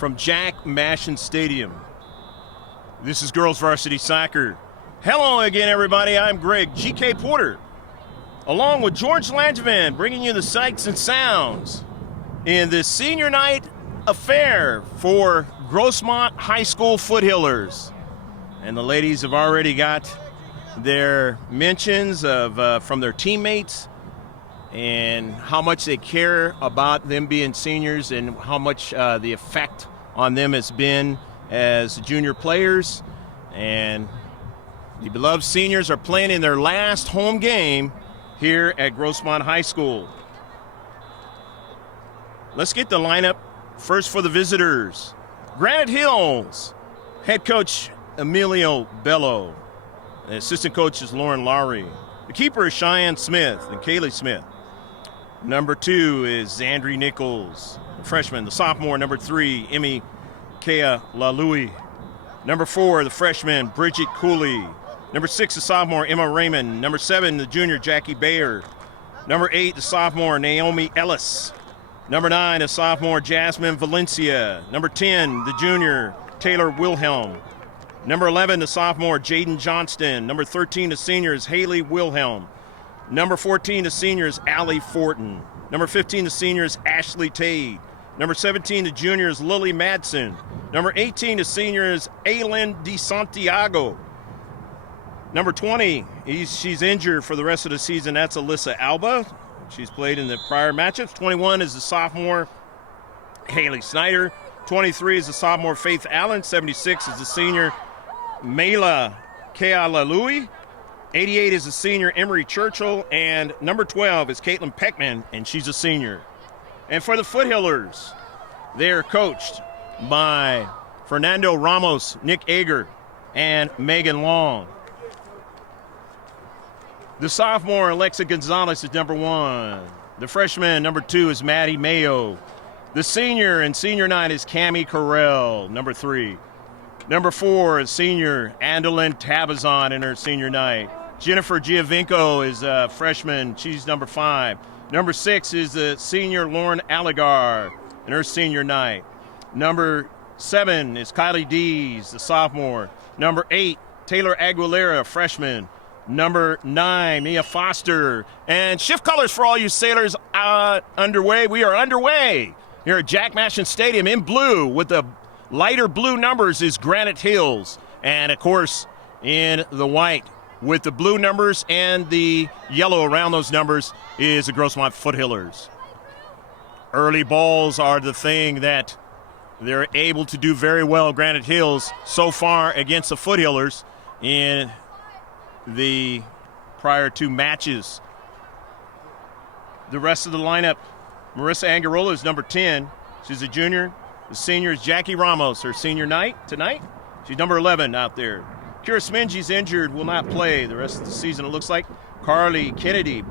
from Jack Mashin Stadium. This is girls varsity soccer. Hello again, everybody. I'm Greg GK Porter, along with George Langevin, bringing you the sights and sounds in this senior night affair for Grossmont High School Foothillers. And the ladies have already got their mentions of from their teammates and how much they care about them being seniors and how much the effect on them has been as junior players. And the beloved seniors are playing in their last home game here at Grossmont High School. Let's get the lineup first for the visitors. Granite Hills, head coach Emilio Bello. The assistant coach is Lauren Lowry. The keeper is Cheyenne Smith and Kaylee Smith. Number 2 is Zandri Nichols. The freshman, the sophomore, number 3, Emmy Kea Lalui. Number 4, the freshman, Bridget Cooley. Number 6, the sophomore, Emma Raymond. Number 7, the junior, Jackie Bayer. Number 8, the sophomore, Naomi Ellis. Number 9, the sophomore, Jasmine Valencia. Number 10, the junior, Taylor Wilhelm. Number 11, the sophomore, Jaden Johnston. Number 13, the seniors, Haley Wilhelm. Number 14, the seniors, Allie Fortin. Number 15, the seniors, Ashley Tade. Number 17, the juniors, Lily Madsen. Number 18, the seniors, Aylin De Santiago. Number 20, she's injured for the rest of the season. That's Alyssa Alba. She's played in the prior matchups. 21 is the sophomore, Haley Snyder. 23 is the sophomore, Faith Allen. 76 is the senior, Mela Kealalui. 88 is the senior, Emery Churchill. And number 12 is Caitlin Peckman, and she's a senior. And for the Foothillers, they are coached by Fernando Ramos, Nick Ager, and Megan Long. The sophomore, Alexa Gonzalez, is number 1. The freshman, number 2, is Maddie Mayo. The senior and senior night is Cammie Carell, number 3. Number 4 is senior Andolyn Tabazon in her senior night. Jennifer Giovinco is a freshman. She's number 5. Number 6 is the senior Lauren Allegar in her senior night. Number 7 is Kylie Dees, the sophomore. Number 8, Taylor Aguilera, freshman. Number 9, Mia Foster. And shift colors for all you sailors underway. We are underway here at Jack Mashin Stadium in blue with the lighter blue numbers is Granite Hills. And, of course, in the white with the blue numbers and the yellow around those numbers is the Grossmont Foothillers. Early balls are the thing that they're able to do very well, Granite Hills, so far against the Foothillers in the prior 2 matches. The rest of the lineup, Marissa Angarola is number 10. She's a junior. The senior is Jackie Ramos, her senior night tonight. She's number 11 out there. Kira Smingy's injured, will not play the rest of the season, it looks like. Carly Kennedy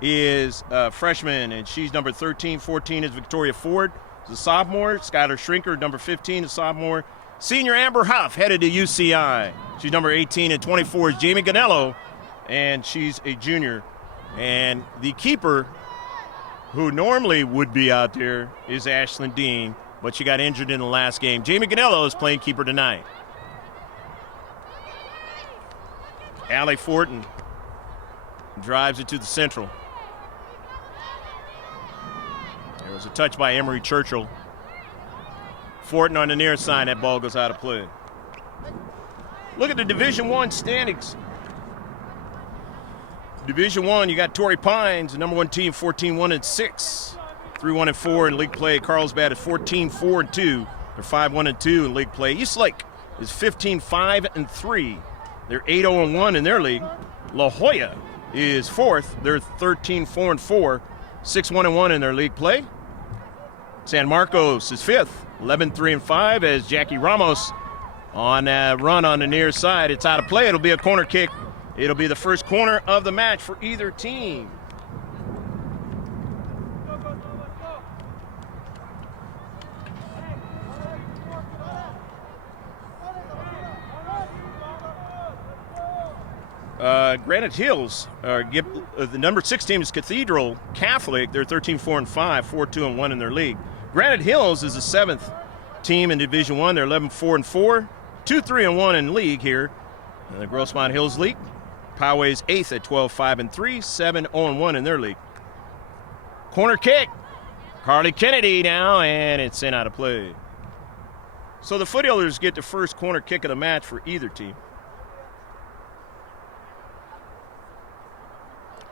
is a freshman, and she's number 13. 14 is Victoria Ford, the sophomore. Skylar Shrinker, number 15, the sophomore. Senior Amber Huff, headed to UCI. She's number 18, and 24 is Jamie Ganello, and she's a junior. And the keeper, who normally would be out there, is Ashlyn Dean, but she got injured in the last game. Jamie Ganello is playing keeper tonight. Allie Fortin drives it to the central. There was a touch by Emery Churchill. Fortin on the near side, that ball goes out of play. Look at the Division I standings. Division I, you got Torrey Pines, the number 1 team, 14-1-6. 3-1-4 in league play. Carlsbad is 14-4-2. They're 5-1-2 in league play. Eastlake is 15-5-3. They're 8-0-1 in their league. La Jolla is 4th. They're 13-4-4, 6-1-1 in their league play. San Marcos is 5th, 11-3-5 as Jackie Ramos on a run on the near side. It's out of play. It'll be a corner kick. It'll be the first corner of the match for either team. Granite Hills, the number 6 team is Cathedral Catholic. They're 13-4-5, 4-2-1 in their league. Granite Hills is the 7th team in Division I. They're 11-4-4, 2-3-1 in league here in the Grossmont Hills League. Poway's 8th at 12-5-3, 7-0-1 in their league. Corner kick. Carly Kennedy now, and it's in out of play. So the Foothillers get the first corner kick of the match for either team.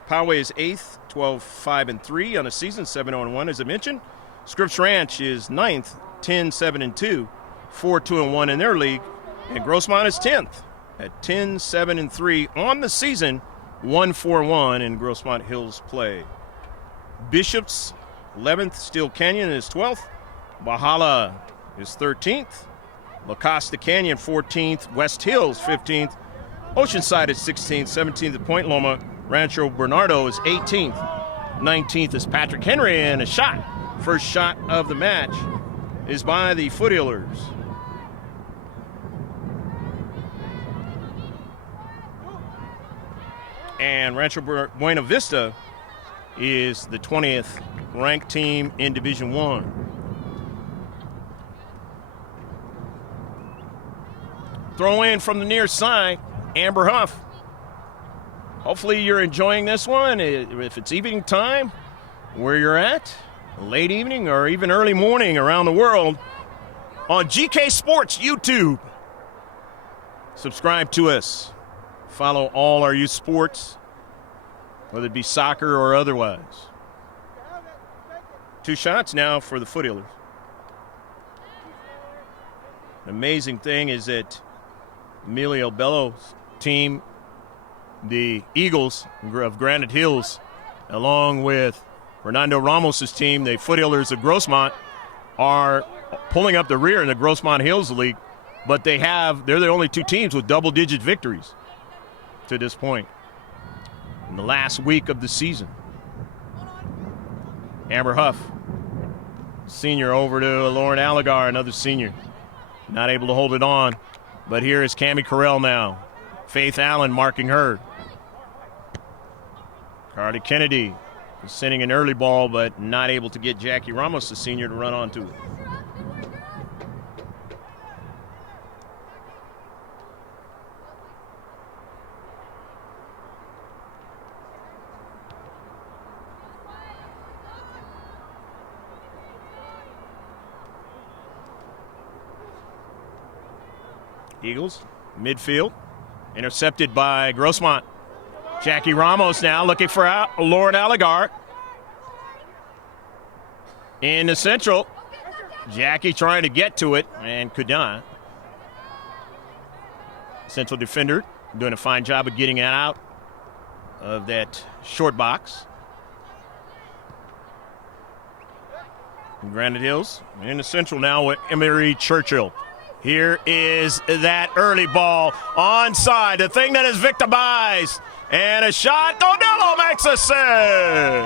Poway is 8th, 12-5-3 on the season, 7-0-1 as I mentioned. Scripps Ranch is 9th, 10-7-2, 4-2-1 in their league. And Grossmont is 10th at 10-7-3 on the season, 1-4-1 in Grossmont Hills play. Bishop's 11th, Steel Canyon is 12th. Valhalla is 13th. La Costa Canyon 14th. West Hills 15th. Oceanside is 16th. 17th at Point Loma. Rancho Bernardo is 18th. 19th is Patrick Henry, and a shot. First shot of the match is by the Foothillers. And Rancho Buena Vista is the 20th ranked team in Division I. Throw in from the near side, Amber Huff. Hopefully you're enjoying this one. If it's evening time, where you're at, late evening or even early morning around the world, on GK Sports YouTube. Subscribe to us. Follow all our youth sports, whether it be soccer or otherwise. 2 shots now for the Foothillers. An amazing thing is that Emilio Bello's team, the Eagles of Granite Hills, along with Fernando Ramos' team, the Foothillers of Grossmont, are pulling up the rear in the Grossmont Hills League, but they're the only 2 teams with double-digit victories to this point in the last week of the season. Amber Huff, senior, over to Lauren Allegar, another senior. Not able to hold it on, but here is Cammie Carell now. Faith Allen marking her. Carly Kennedy is sending an early ball, but not able to get Jackie Ramos, the senior, to run onto it. Eagles, midfield, intercepted by Grossmont. Jackie Ramos now looking for Lauren Allegar. In the central, Jackie trying to get to it and could not. Central defender doing a fine job of getting it out of that short box. Granite Hills in the central now with Emery Churchill. Here is that early ball onside, the thing that is victimized. And a shot. Donello makes a save.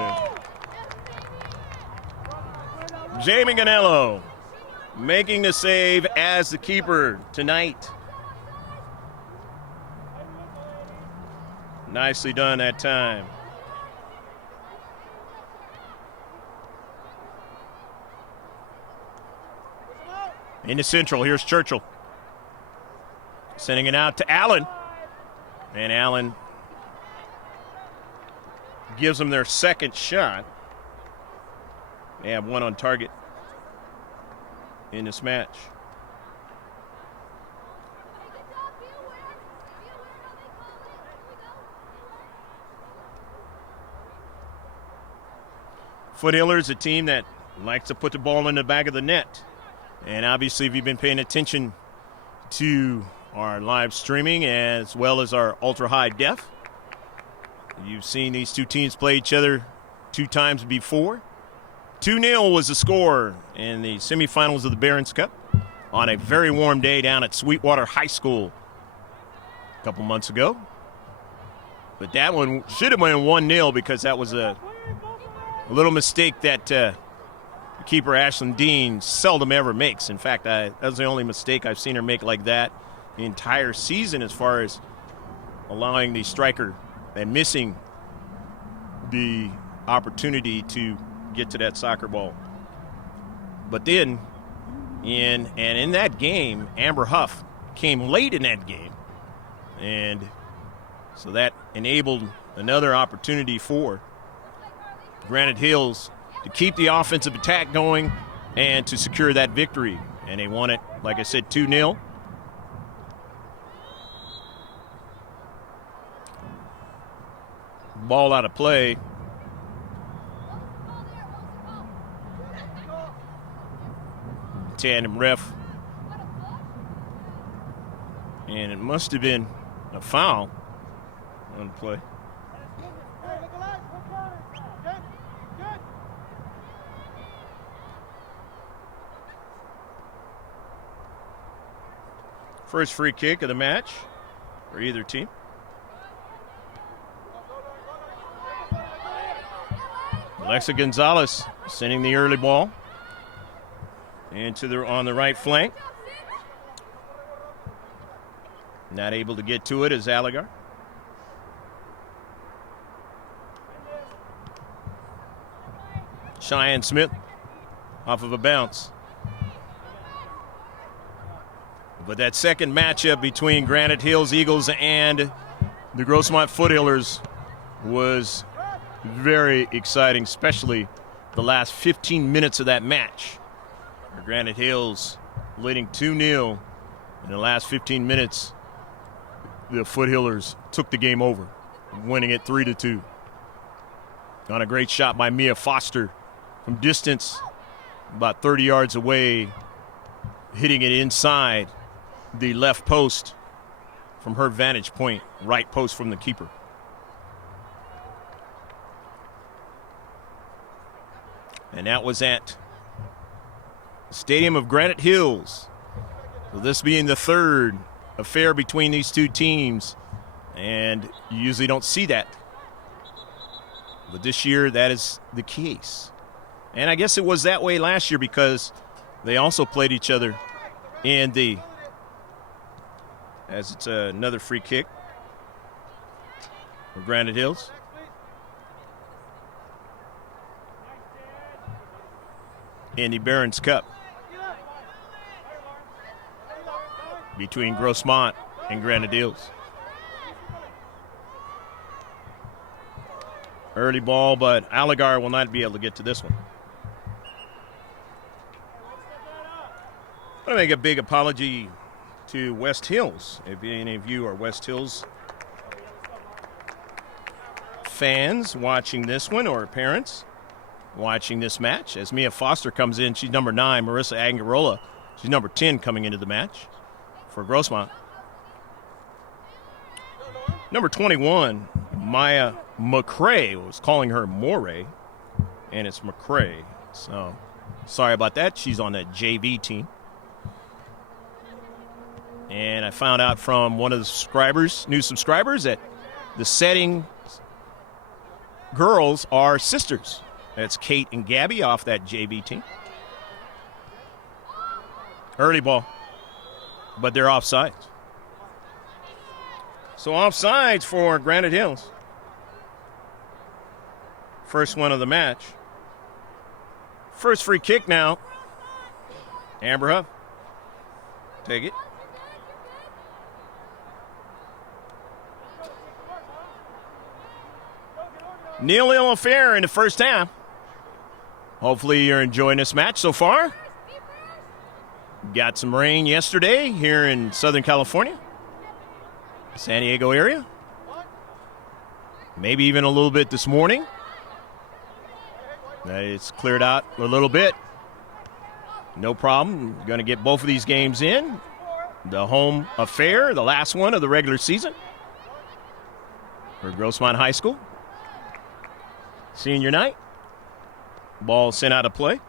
Jamie Ganello making the save as the keeper tonight. Nicely done that time. In the central, here's Churchill. Sending it out to Allen. And Allen gives them their second shot. They have 1 on target in this match. Foothillers, a team that likes to put the ball in the back of the net. And obviously, if you've been paying attention to our live streaming as well as our ultra-high def, you've seen these 2 teams play each other 2 times before. 2-0 was the score in the semifinals of the Barron's Cup on a very warm day down at Sweetwater High School a couple months ago. But that one should have been 1-0 because that was a little mistake that keeper Ashlyn Dean seldom ever makes. In fact, that was the only mistake I've seen her make like that the entire season, as far as allowing the striker and missing the opportunity to get to that soccer ball. But then And in that game, Amber Huff came late in that game. And so that enabled another opportunity for Granite Hills to keep the offensive attack going and to secure that victory. And they won it, like I said, 2-0. Ball out of play. Tandem ref. And it must have been a foul on the play. First free kick of the match for either team. Alexa Gonzalez sending the early ball on the right flank. Not able to get to it is Aligar. Cheyenne Smith off of a bounce. But that second matchup between Granite Hills Eagles and the Grossmont Foothillers was very exciting, especially the last 15 minutes of that match. Granite Hills leading 2-0 in the last 15 minutes. The Foothillers took the game over, winning it 3-2. On a great shot by Mia Foster from distance, about 30 yards away, hitting it inside the left post from her vantage point, right post from the keeper. And that was at the Stadium of Granite Hills. So this being the third affair between these two teams, and you usually don't see that. But this year, that is the case. And I guess it was that way last year because they also played each other in the, as it's another free kick for Granite Hills. In the Barron's Cup between Grossmont and Granite Hills. Early ball, but Aligar will not be able to get to this one. I want to make a big apology to West Hills. If any of you are West Hills fans watching this one, or parents watching this match, as Mia Foster comes in, she's number 9. Marissa Angarola, she's number 10 coming into the match for Grossmont. Number 21, Maya McCrae, was calling her Moray, and it's McCrae. So sorry about that. She's on that JV team. And I found out from one of the subscribers, new subscribers, that the setting girls are sisters. That's Kate and Gabby off that JV team. Early ball, but they're offsides. So offsides for Granite Hills. First one of the match. First free kick now. Amber Huff. Take it. Nil-nil affair in the first half. Hopefully you're enjoying this match so far. Got some rain yesterday here in Southern California, San Diego area. Maybe even a little bit this morning. It's cleared out a little bit. No problem. Going to get both of these games in. The home affair, the last one of the regular season for Grossmont High School. Senior night. Ball sent out of play.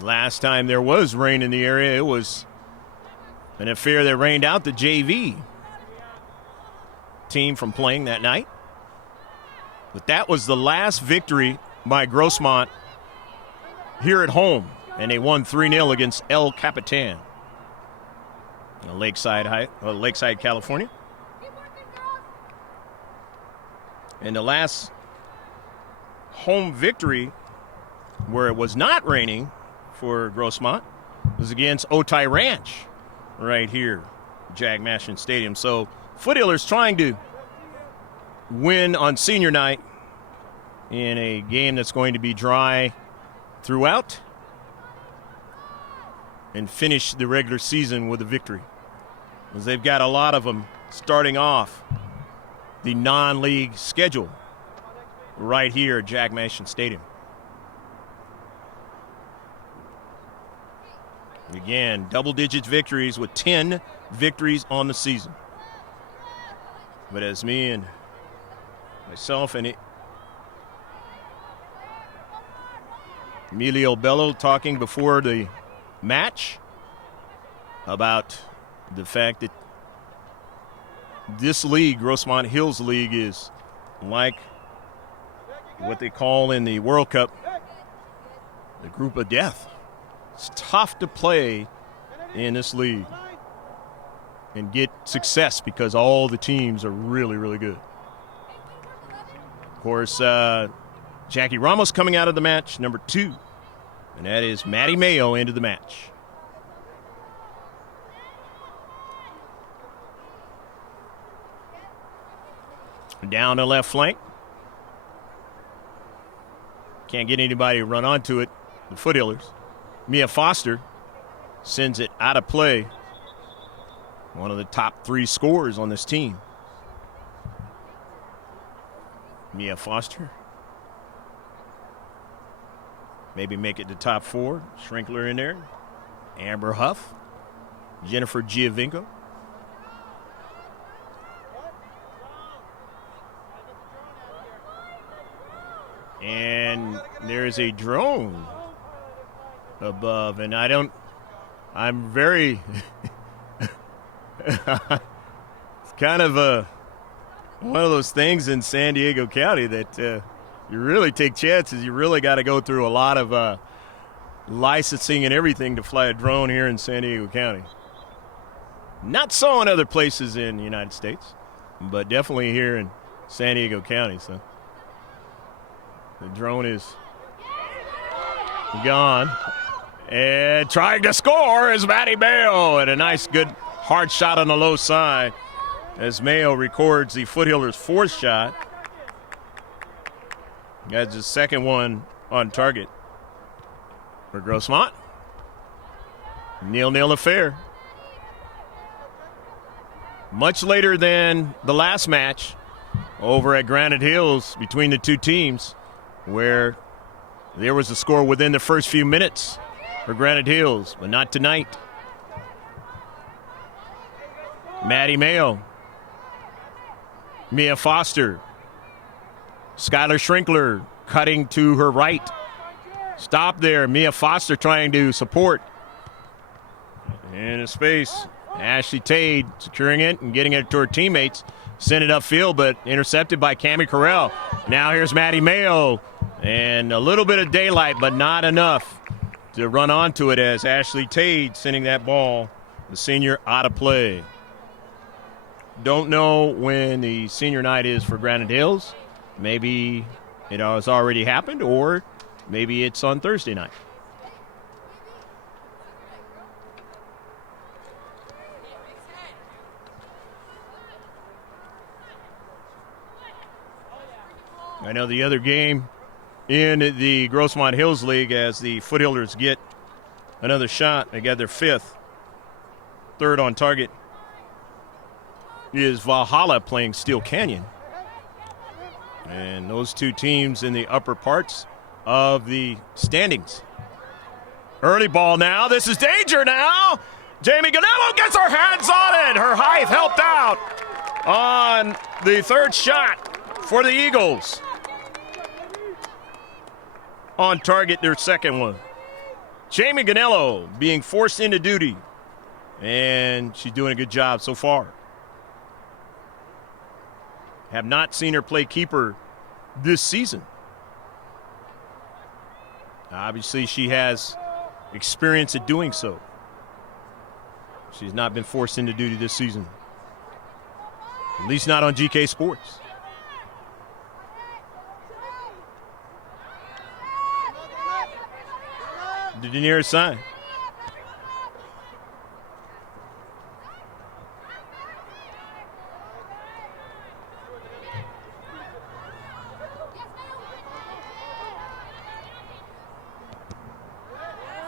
Last time there was rain in the area, it was an affair that rained out the JV team from playing that night. But that was the last victory by Grossmont here at home, and they won 3-0 against El Capitan in Lakeside, California. And the last home victory where it was not raining for Grossmont was against Otay Ranch right here, Jag Mashin Stadium. So Foothillers trying to win on senior night in a game that's going to be dry throughout and finish the regular season with a victory, as they've got a lot of them starting off the non-league schedule right here at Jag Mashin Stadium. Again, double-digit victories with 10 victories on the season. But as me and myself and Emilio Bello talking before the match about the fact that this league, Grossmont Hills League, is like what they call in the World Cup the group of death. It's tough to play in this league and get success because all the teams are really, really good. Of course, Jackie Ramos coming out of the match, number 2, and that is Maddie Mayo into the match. Down the left flank. Can't get anybody to run onto it, the Foothillers. Mia Foster sends it out of play. One of the top 3 scorers on this team. Mia Foster. Maybe make it to top 4. Schrinkler in there. Amber Huff. Jennifer Giovinco. And there's a drone above, and I'm very, it's kind of one of those things in San Diego County that you really take chances. You really got to go through a lot of licensing and everything to fly a drone here in San Diego County. Not so in other places in the United States, but definitely here in San Diego County. So the drone is gone. And trying to score is Maddie Mayo, and a nice, good, hard shot on the low side as Mayo records the Foothillers' 4th shot. That's his 2nd one on target for Grossmont. 0-0 affair. Much later than the last match over at Granite Hills between the two teams, where there was a score within the first few minutes for Granite Hills, but not tonight. Maddie Mayo. Mia Foster. Skylar Schrinkler cutting to her right. Stop there. Mia Foster trying to support. In a space. Ashley Tade securing it and getting it to her teammates. Sent it upfield, but intercepted by Cammie Carell. Now here's Maddie Mayo. And a little bit of daylight, but not enough to run onto it as Ashley Tade sending that ball, the senior, out of play. Don't know when the senior night is for Granite Hills. Maybe it has already happened, or maybe it's on Thursday night. I know the other game in the Grossmont Hills League, as the Foothillers get another shot. They got their 5th. 3rd on target is Valhalla playing Steel Canyon. And those two teams in the upper parts of the standings. Early ball now. This is danger now. Jamie Ganello gets her hands on it. Her height helped out on the 3rd shot for the Eagles. On target, their 2nd one. Jamie Ganello being forced into duty, and she's doing a good job so far. Have not seen her play keeper this season. Obviously, she has experience at doing so. She's not been forced into duty this season, at least not on GK Sports. to the nearest side.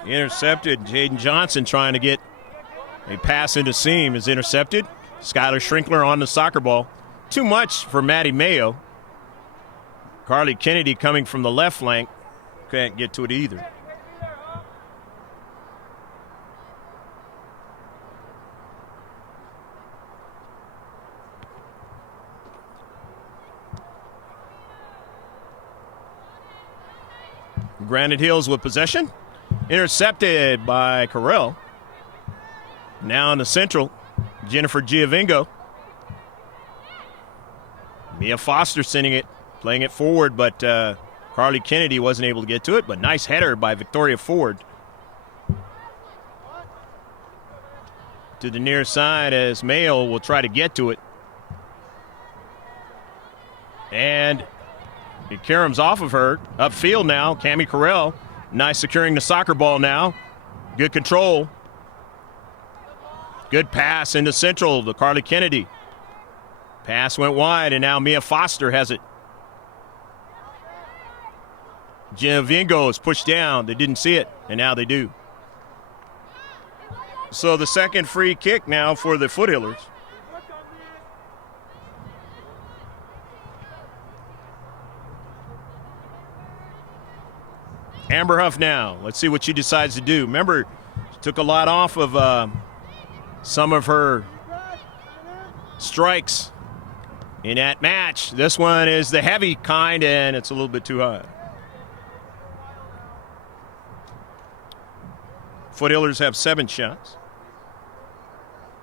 Intercepted. Jaden Johnson trying to get a pass into seam is intercepted. Skylar Schrinkler on the soccer ball. Too much for Maddie Mayo. Carly Kennedy coming from the left flank. Can't get to it either. Granite Hills with possession. Intercepted by Carell. Now in the central, Jennifer Giovingo. Mia Foster sending it, playing it forward, but Carly Kennedy wasn't able to get to it, but nice header by Victoria Ford. To the near side as Mayo will try to get to it. And it caroms off of her. Upfield now, Cammie Carell. Nice securing the soccer ball now. Good control. Good pass into central to Carly Kennedy. Pass went wide, and now Mia Foster has it. Giovingo is pushed down. They didn't see it, and now they do. So the second free kick now for the Foothillers. Amber Huff now. Let's see what she decides to do. Remember, she took a lot off of some of her strikes in that match. This one is the heavy kind, and it's a little bit too high. Foothillers have 7 shots.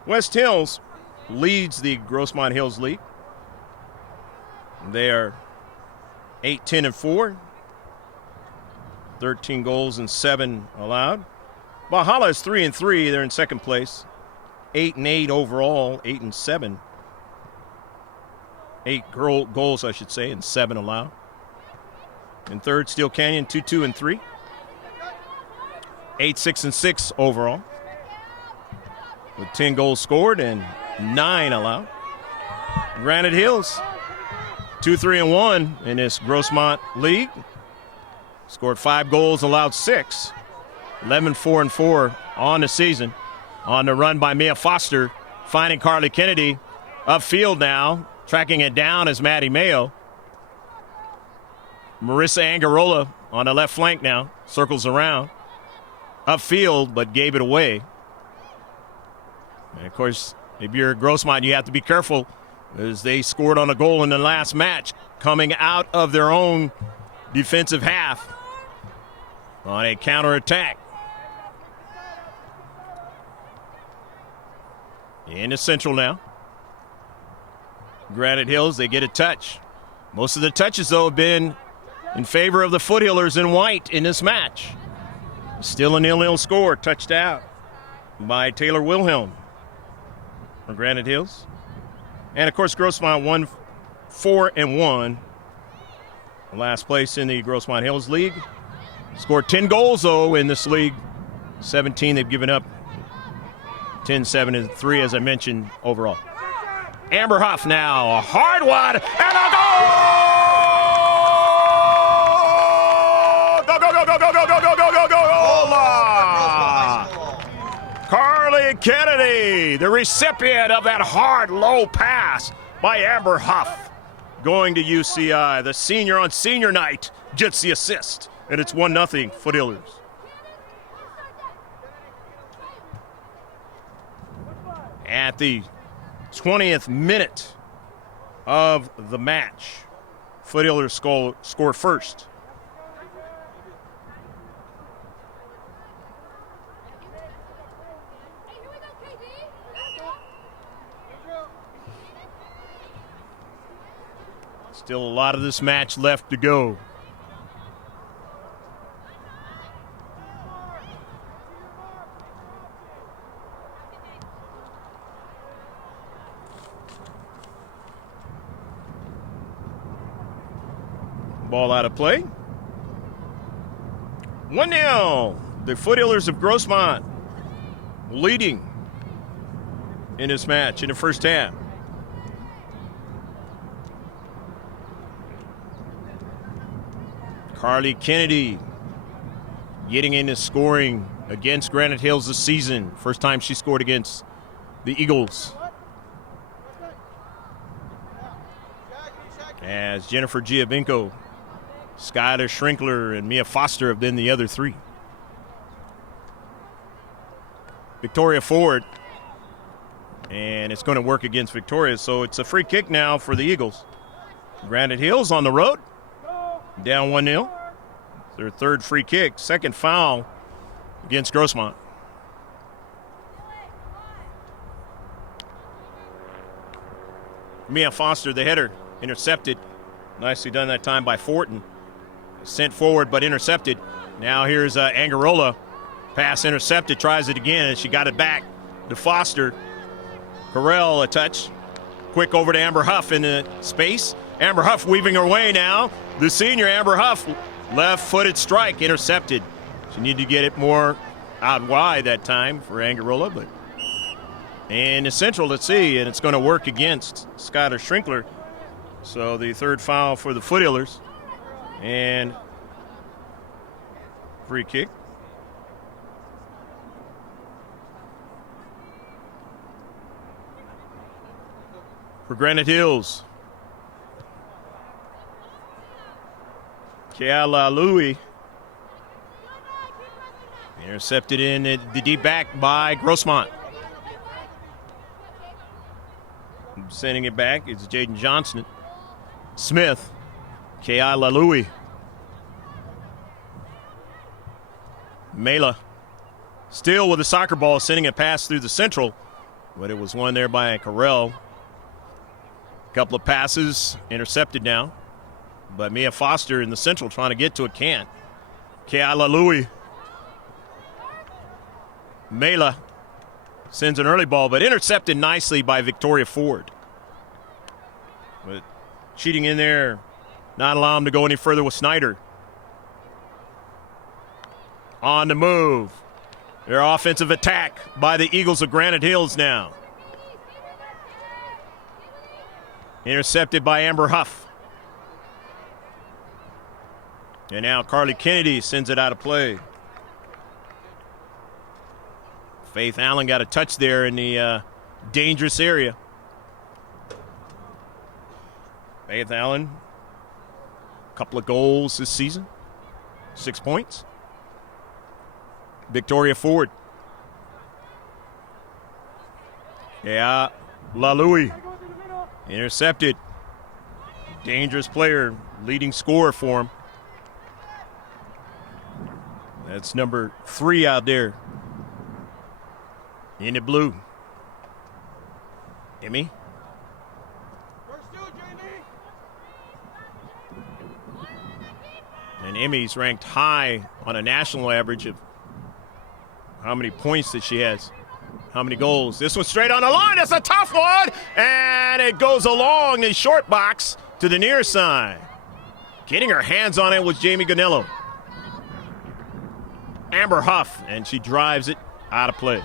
West Hills leads the Grossmont Hills League. They are 8-10-4. 13 goals and 7 allowed. Valhalla is 3-3. They're in second place. 8-8 overall, 8-7. 8 goals, I should say, and 7 allowed. In third, Steel Canyon, 2-2-3. 8-6-6 overall, with 10 goals scored and 9 allowed. Granite Hills, 2-3-1 in this Grossmont League. Scored 5 goals, allowed 6. 11-4-4 on the season. On the run by Mia Foster, finding Carly Kennedy. Upfield now, tracking it down is Maddie Mayo. Marissa Angarola on the left flank now, circles around. Upfield, but gave it away. And of course, if you're Grossmont, you have to be careful, as they scored on a goal in the last match, coming out of their own defensive half on a counterattack. Into central now. Granite Hills, they get a touch. Most of the touches, though, have been in favor of the Foothillers in white in this match. Still a 0-0 score, touched out by Taylor Wilhelm for Granite Hills. And, of course, Grossmont won 4-1. Last place in the Grossmont Hills League. Scored 10 goals, though, in this league. 17 they've given up. 10-7-3, as I mentioned, overall. Amber Huff now, a hard one, and a goal! Go, go, go, go, go, go, go, go, go, go, go, go! Carly Kennedy, the recipient of that hard, low pass by Amber Huff. Going to UCI, the senior on senior night gets the assist, and it's 1-0 Foothillers. At the 20th minute of the match, Foothillers score first. Still a lot of this match left to go. Ball out of play. 1-0. The Foothillers of Grossmont leading in this match in the first half. Carly Kennedy getting into scoring against Granite Hills this season. First time she scored against the Eagles. As Jennifer Giovinco, Skylar Schrinkler, and Mia Foster have been the other three. Victoria Ford. And it's going to work against Victoria, so it's a free kick now for the Eagles. Granite Hills on the road, down 1-0. Their third free kick, second foul against Grossmont. Mia Foster, the header, intercepted. Nicely done that time by Fortin. Sent forward but intercepted. Now here's Angarola. Pass intercepted, tries it again, and she got it back to Foster. Carell, a touch. Quick over to Amber Huff in the space. Amber Huff weaving her way now. The senior Amber Huff, left-footed strike, intercepted. She needed to get it more out wide that time for Angarola, but in the central, let's see, and it's going to work against Skylar Schrinkler. So the third foul for the Foothillers, and free kick. For Granite Hills. Keala Louie. Intercepted in the deep back by Grossmont. Sending it back is Jaden Johnson. Smith. Keala Louie. Mela. Still with the soccer ball, sending a pass through the central, but it was won there by Carell. Couple of passes intercepted now, but Mia Foster in the central trying to get to it, can't. Keala Louie. Mela sends an early ball, but intercepted nicely by Victoria Ford. But cheating in there, not allow him to go any further with Snyder. On the move. Their offensive attack by the Eagles of Granite Hills now. Intercepted by Amber Huff. And now Carly Kennedy sends it out of play. Faith Allen got a touch there in the dangerous area. Faith Allen, a couple of goals this season, 6 points. Victoria Ford. Yeah, Lalui. Intercepted. Dangerous player, leading scorer for him. That's number 3 out there. In the blue. Emmy. And Emmy's ranked high on a national average of how many points that she has. How many goals? This one's straight on the line. It's a tough one. And it goes along the short box to the near side. Getting her hands on it was Jamie Ganello. Amber Huff, and she drives it out of play.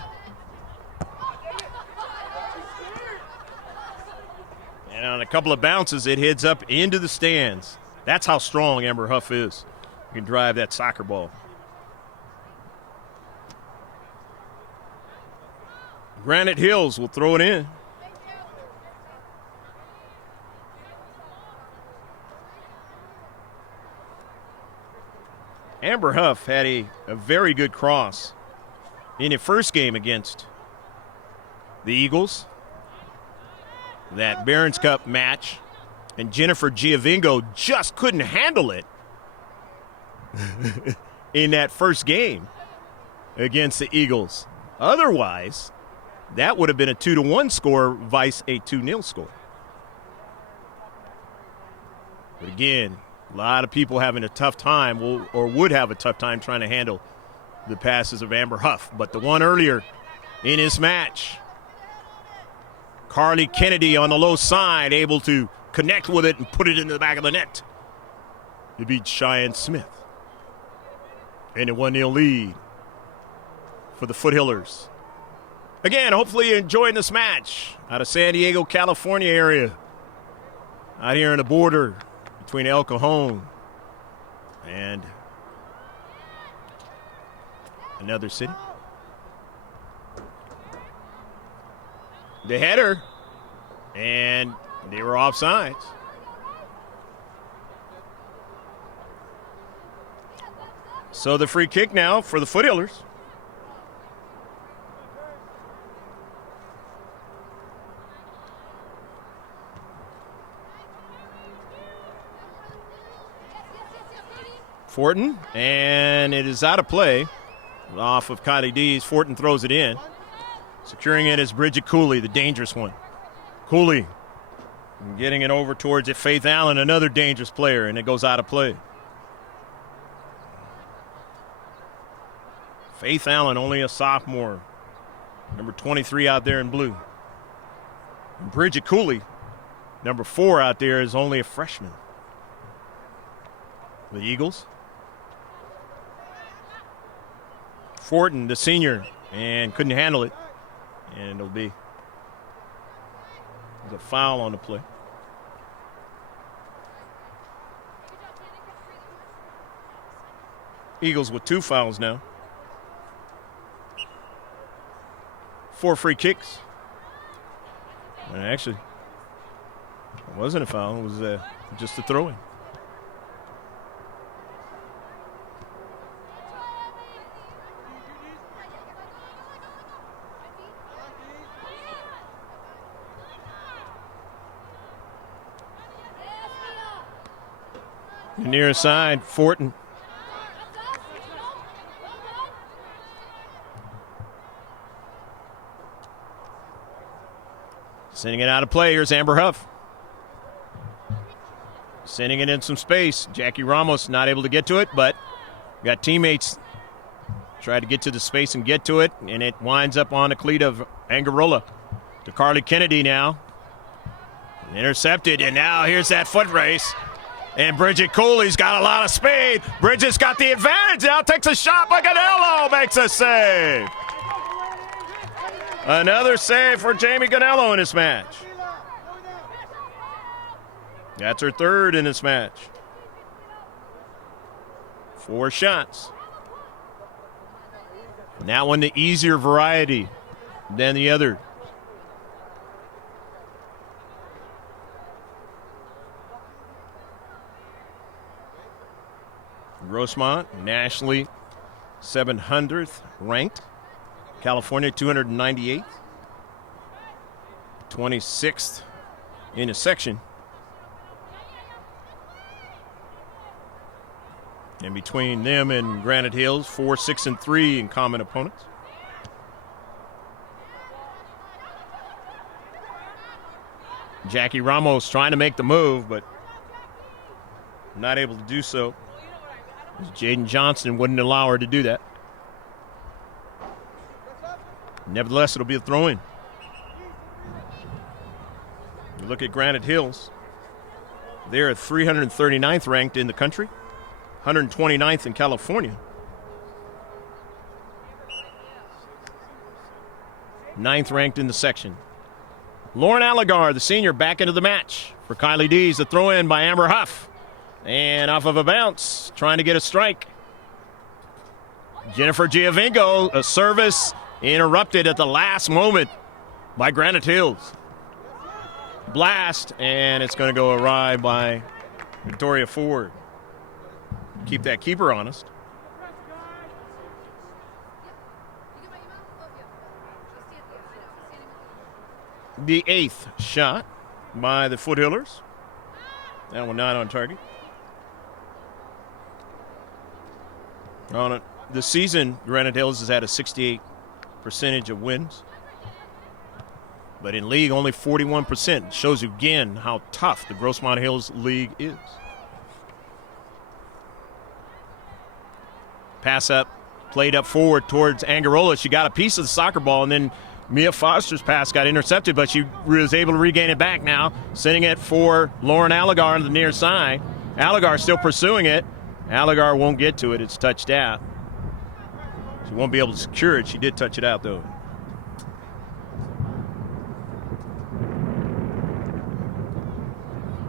And on a couple of bounces, it heads up into the stands. That's how strong Amber Huff is. You can drive that soccer ball. Granite Hills will throw it in. Amber Huff had a very good cross in the first game against the Eagles. That Barron's Cup match. And Jennifer Giovinco just couldn't handle it in that first game against the Eagles. Otherwise, that would have been a 2-1 score, vice a 2-0 score. But again, a lot of people having a tough time or would have a tough time trying to handle the passes of Amber Huff. But the one earlier in this match, Carly Kennedy on the low side, able to connect with it and put it into the back of the net to beat Cheyenne Smith. And a 1-0 lead for the Foothillers. Again, hopefully you're enjoying this match out of San Diego, California area. Out here on the border between El Cajon and another city. The header, and they were offsides. So the free kick now for the Foothillers. Fortin, and it is out of play. Off of Kylie D's. Fortin throws it in. Securing it is Bridget Cooley, the dangerous one. Cooley getting it over towards it. Faith Allen, another dangerous player, and it goes out of play. Faith Allen, only a sophomore. Number 23 out there in blue. And Bridget Cooley, number 4 out there, is only a freshman. The Eagles. Fortin, the senior, and couldn't handle it. And it'll be a foul on the play. Eagles with 2 fouls now. 4 free kicks. And actually, it wasn't a foul. It was just a throw-in. The near side, Fortin. Sending it out of play. Here's Amber Huff. Sending it in some space. Jackie Ramos not able to get to it, but got teammates try to get to the space and get to it, and it winds up on the cleat of Angarola. To Carly Kennedy now. Intercepted, and now here's that foot race. And Bridget Cooley's got a lot of speed. Bridget's got the advantage now. Takes a shot by Ganello. Makes a save. Another save for Jamie Ganello in this match. That's her 3rd in this match. 4 shots. That one the easier variety than the other. Grossmont, nationally 700th ranked. California, 298th. 26th in a section. And between them and Granite Hills, 4, 6, and 3 in common opponents. Jackie Ramos trying to make the move, but not able to do so. Jaden Johnson wouldn't allow her to do that. Nevertheless, it'll be a throw-in. You look at Granite Hills. They're 339th ranked in the country, 129th in California. 9th ranked in the section. Lauren Allegar, the senior, back into the match for Kylie D's. A throw-in by Amber Huff. And off of a bounce, trying to get a strike. Jennifer Giovinco, a service interrupted at the last moment by Granite Hills. Blast, and it's going to go awry by Victoria Ford. Keep that keeper honest. The 8th shot by the Foothillers. That one not on target. On it, the season, Granite Hills has had a 68% of wins. But in league, only 41%. Shows you again how tough the Grossmont Hills League is. Pass up, played up forward towards Angarola. She got a piece of the soccer ball, and then Mia Foster's pass got intercepted, but she was able to regain it back now, sending it for Lauren Allegar on the near side. Allegar still pursuing it. Allegar won't get to it. It's touched out. She won't be able to secure it. She did touch it out, though.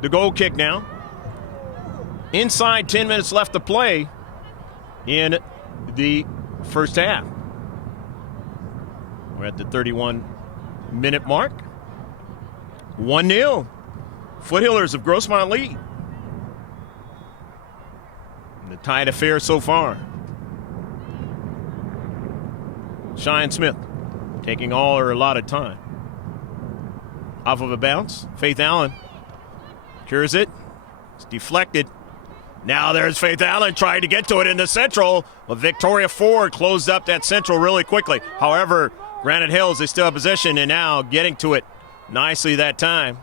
The goal kick now. Inside 10 minutes left to play in the first half. We're at the 31-minute mark. 1-0. Foothillers of Grossmont lead. The tied affair so far. Cheyenne Smith taking all her allotted time. Off of a bounce. Faith Allen cures it. It's deflected. Now there's Faith Allen trying to get to it in the central. But Victoria Ford closed up that central really quickly. However, Granite Hills, they still have possession and now getting to it nicely that time.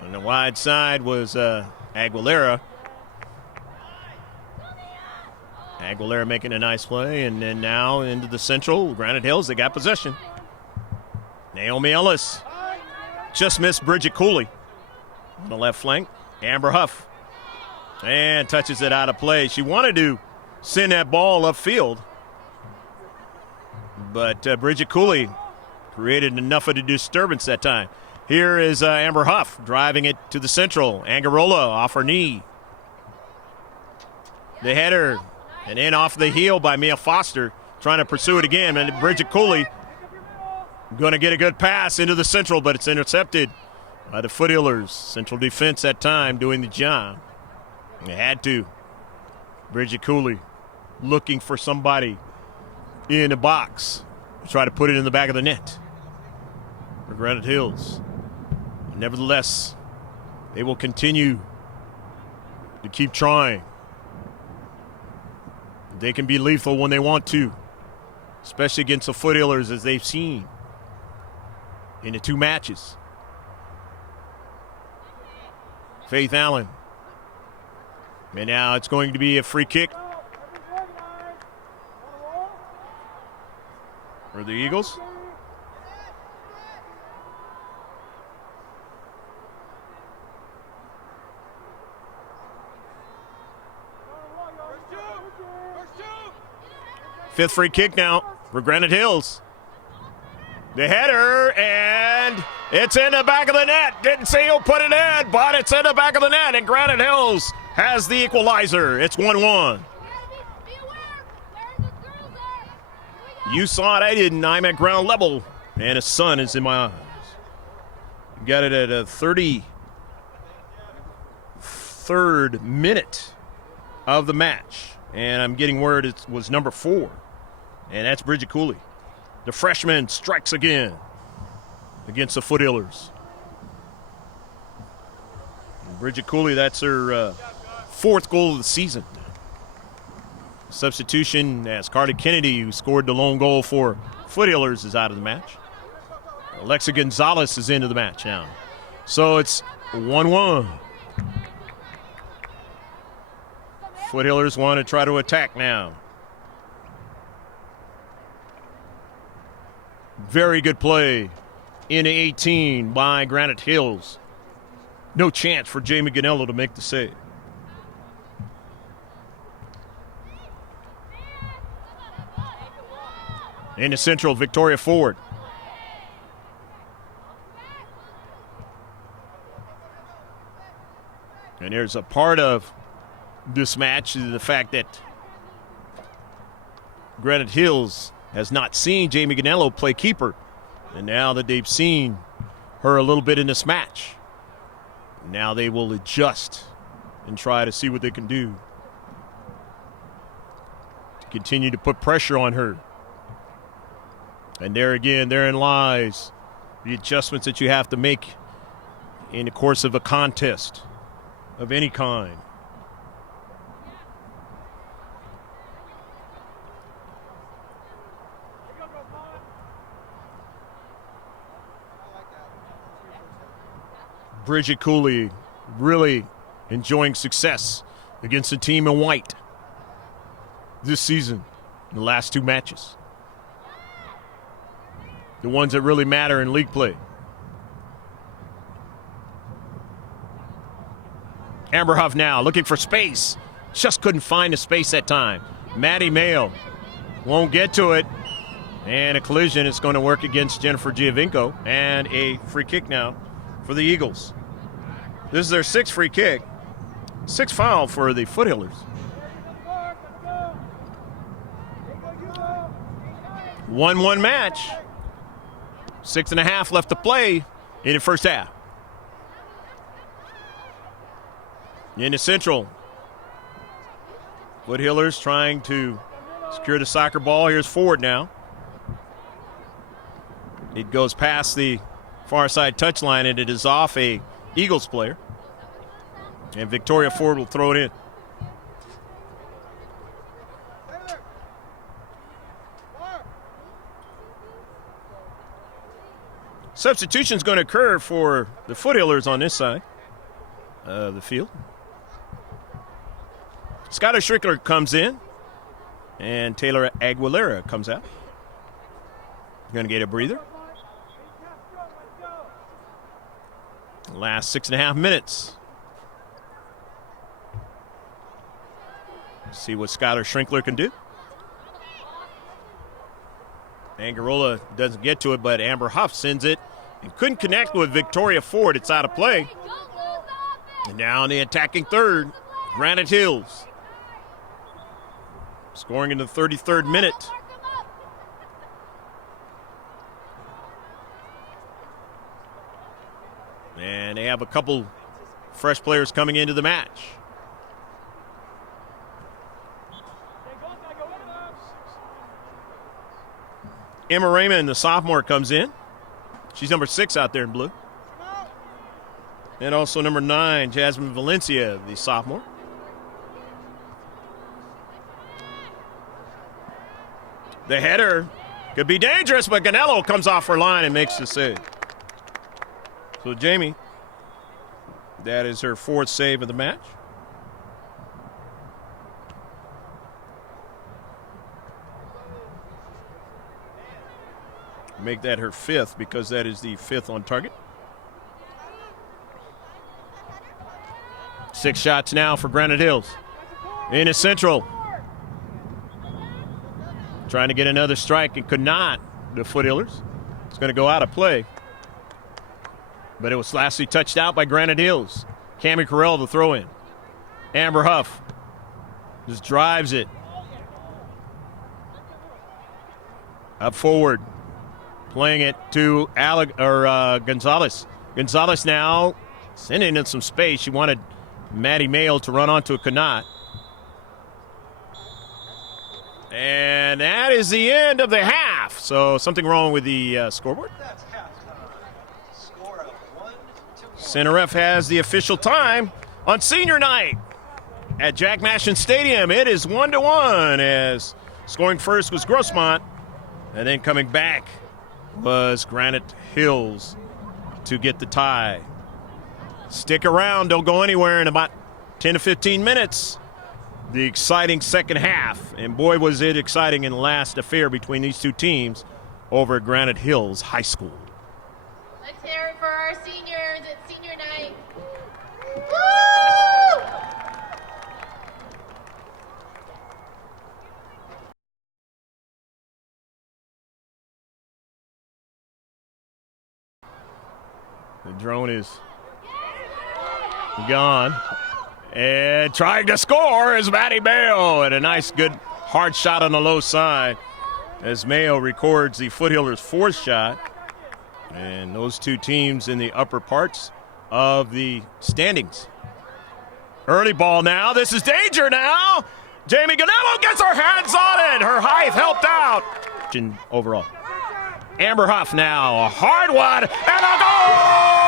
On the wide side was Aguilera. Aguilera making a nice play, and then now into the central. Granite Hills, they got possession. Naomi Ellis just missed Bridget Cooley on the left flank. Amber Huff, and touches it out of play. She wanted to send that ball upfield, but Bridget Cooley created enough of a disturbance that time. Here is Amber Huff driving it to the central. Angarola off her knee. The header, and in off the heel by Mia Foster, trying to pursue it again. And Bridget Cooley going to get a good pass into the central, but it's intercepted by the Foothillers. Central defense that time doing the job. They had to. Bridget Cooley looking for somebody in the box to try to put it in the back of the net for Granite Hills. Nevertheless, they will continue to keep trying. They can be lethal when they want to, especially against the Foothillers, as they've seen in the two matches. Faith Allen. And now it's going to be a free kick for the Eagles. Fifth free kick now for Granite Hills. The header, and it's in the back of the net. Didn't see who put it in, but it's in the back of the net, and Granite Hills has the equalizer. It's 1-1. You saw it, I didn't. I'm at ground level, and the sun is in my eyes. Got it at a 33rd minute of the match, and I'm getting word it was number 4, and that's Bridget Cooley. The freshman strikes again against the Foothillers. Bridget Cooley, that's her 4th goal of the season. Substitution as Carly Kennedy, who scored the lone goal for Foothillers, is out of the match. Alexa Gonzalez is into the match now. So it's 1-1. Foothillers want to try to attack now. Very good play in 18 by Granite Hills. No chance for Jamie Ganello to make the save. In the central, Victoria Ford. And there's a part of this match is the fact that Granite Hills has not seen Jamie Ganello play keeper. And now that they've seen her a little bit in this match, now they will adjust and try to see what they can do to continue to put pressure on her. And there again, therein lies the adjustments that you have to make in the course of a contest of any kind. Bridget Cooley really enjoying success against the team in white this season in the last 2 matches. The ones that really matter in league play. Amber Huff now looking for space. Just couldn't find the space that time. Maddie Mayo Won't get to it. And a collision is going to work against Jennifer Giovinco. And a free kick now for the Eagles. This is their 6th free kick. 6th foul for the Foothillers. 1-1 match. 6.5 left to play in the first half. In the central. Foothillers trying to secure the soccer ball. Here's Ford now. It goes past the far side touchline, and it is off a Eagles player. And Victoria Ford will throw it in. Substitution is going to occur for the Foothillers on this side of the field. Skylar Strickler comes in, and Taylor Aguilera comes out. Going to get a breather. Last 6.5 minutes. See what Skylar Strickler can do. Angarola doesn't get to it, but Amber Huff sends it and couldn't connect with Victoria Ford. It's out of play. And now in the attacking third, Granite Hills. Scoring in the 33rd minute. And they have a couple fresh players coming into the match. Emma Raymond, the sophomore, comes in. She's number 6 out there in blue. And also number 9, Jasmine Valencia, the sophomore. The header could be dangerous, but Ganello comes off her line and makes the save. So Jamie, that is her 4th save of the match. Make that her 5th because that is the 5th on target. 6 shots now for Granite Hills. In the central. Trying to get another strike and could not. The Foothillers. It's going to go out of play. But it was lastly touched out by Granite Hills. Cammie Carell the throw in. Amber Huff just drives it. Up forward. Playing it to Gonzalez. Gonzalez now sending in some space. She wanted Maddie Mayo to run onto a Connaught. And that is the end of the half. So something wrong with the scoreboard. Center F has the official time on senior night at Jack Mashin Stadium. It is 1-1 as scoring first was Grossmont, and then coming back was Granite Hills to get the tie. Stick around, don't go anywhere. In about 10 to 15 minutes, the exciting second half. And boy, was it exciting in the last affair between these two teams over at Granite Hills High School. Let's hear it for our seniors at senior night. Woo! The drone is gone. And trying to score is Maddie Mayo. And a nice, good, hard shot on the low side as Mayo records the Foothillers' 4th shot. And those two teams in the upper parts of the standings. Early ball now. This is danger now. Jamie Ganello gets her hands on it. Her height helped out. Overall. Amber Huff now. A hard one. And a goal!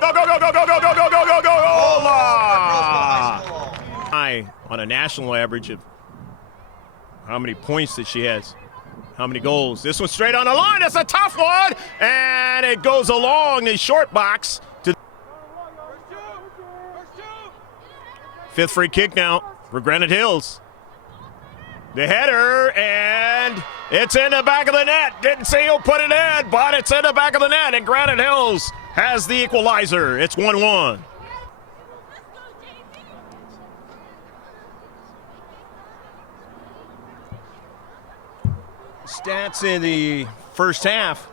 Go, go, go, go, go, go, go, go, go, go, go, high on a national average of how many points that she has. How many goals? This one's straight on the line. It's a tough one. And it goes along the short box. To 5th free kick now for Granite Hills. The header, and it's in the back of the net. Didn't see who put it in, but it's in the back of the net. And Granite Hills has the equalizer. It's 1-1. Stats in the first half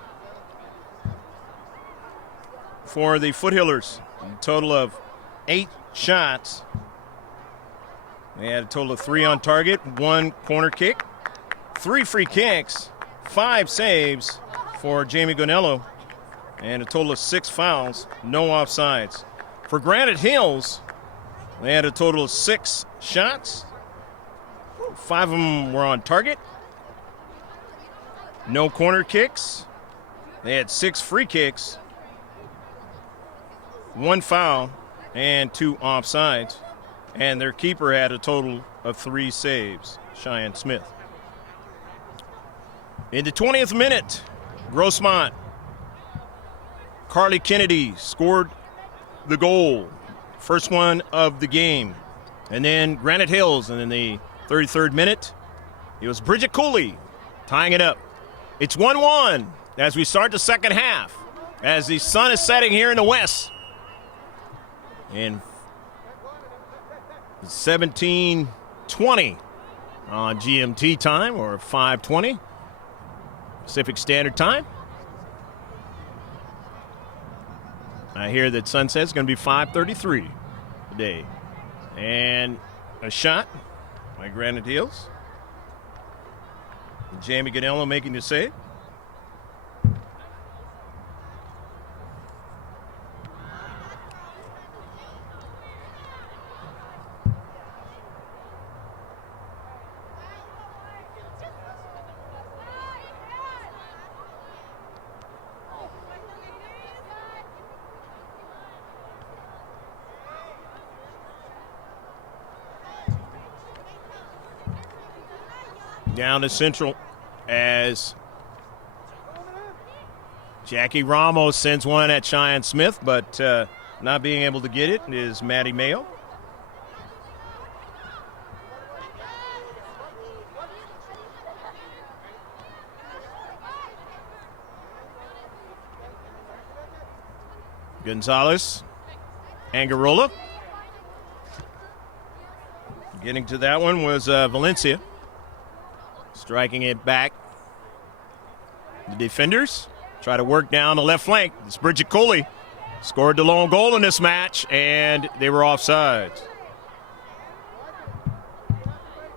for the Foothillers. A total of 8 shots. They had a total of 3 on target, 1 corner kick, 3 free kicks, 5 saves for Jamie Gonello, and a total of 6 fouls, no offsides. For Granite Hills, they had a total of 6 shots. 5 of them were on target. No corner kicks. They had 6 free kicks, 1 foul, and 2 offsides. And their keeper had a total of 3 saves, Cheyenne Smith. In the 20th minute, Grossmont, Carly Kennedy scored the goal. First one of the game. And then Granite Hills, and in the 33rd minute, it was Bridget Cooley tying it up. It's 1-1 as we start the second half, as the sun is setting here in the west. And 17:20 on GMT time, or 5:20 Pacific Standard Time. I hear that sunset's going to be 5:33 today. And a shot by Granite Hills. Jamie Gonello making the save. Down to Central as Jackie Ramos sends one at Cheyenne Smith, but not being able to get it is Maddie Mayo. Gonzalez, Angarola. Getting to that one was Valencia. Striking it back. The defenders try to work down the left flank. It's Bridget Cooley. Scored the lone goal in this match, and they were offside.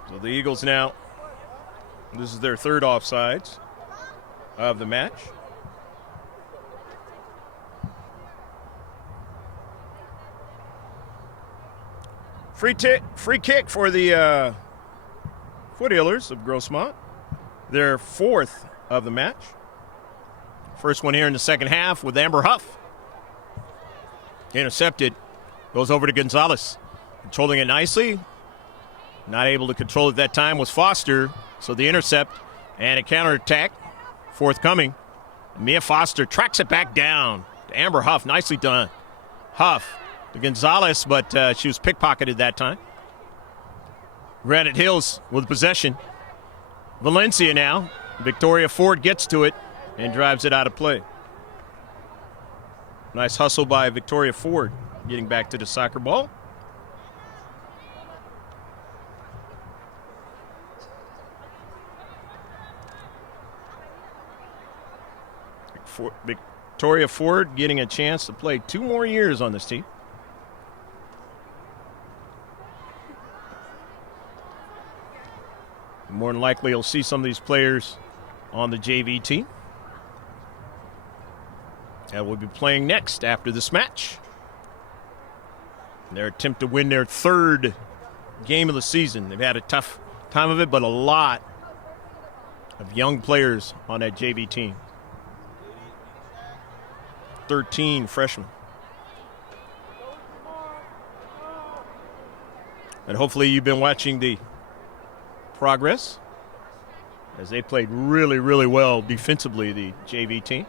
So the Eagles now, this is their 3rd offsides of the match. Free kick for the Foothillers of Grossmont. Their 4th of the match. First one here in the second half with Amber Huff. Intercepted. Goes over to Gonzalez. Controlling it nicely. Not able to control it that time was Foster. So the intercept and a counterattack forthcoming. Mia Foster tracks it back down to Amber Huff. Nicely done. Huff to Gonzalez, but she was pickpocketed that time. Granite Hills with possession. Valencia now. Victoria Ford gets to it and drives it out of play. Nice hustle by Victoria Ford getting back to the soccer ball. Victoria Ford getting a chance to play 2 more years on this team. More than likely, you'll see some of these players on the JV team that will be playing next after this match. Their attempt to win their 3rd game of the season. They've had a tough time of it, but a lot of young players on that JV team. 13 freshmen. And hopefully you've been watching the progress as they played really, really well defensively, the JV team,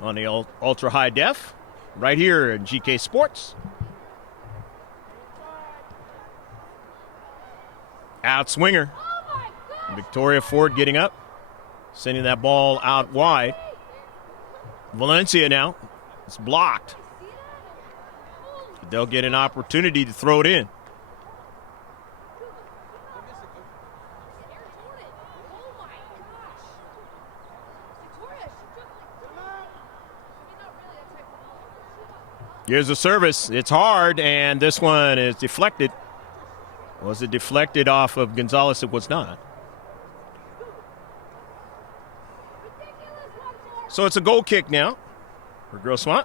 on the ultra high def right here in GK Sports. Out swinger. Victoria Ford getting up, sending that ball out wide. Valencia now. It's blocked. They'll get an opportunity to throw it in. Here's the service. It's hard, and this one is deflected. Was it deflected off of Gonzalez? It was not. So it's a goal kick now for Grossmont.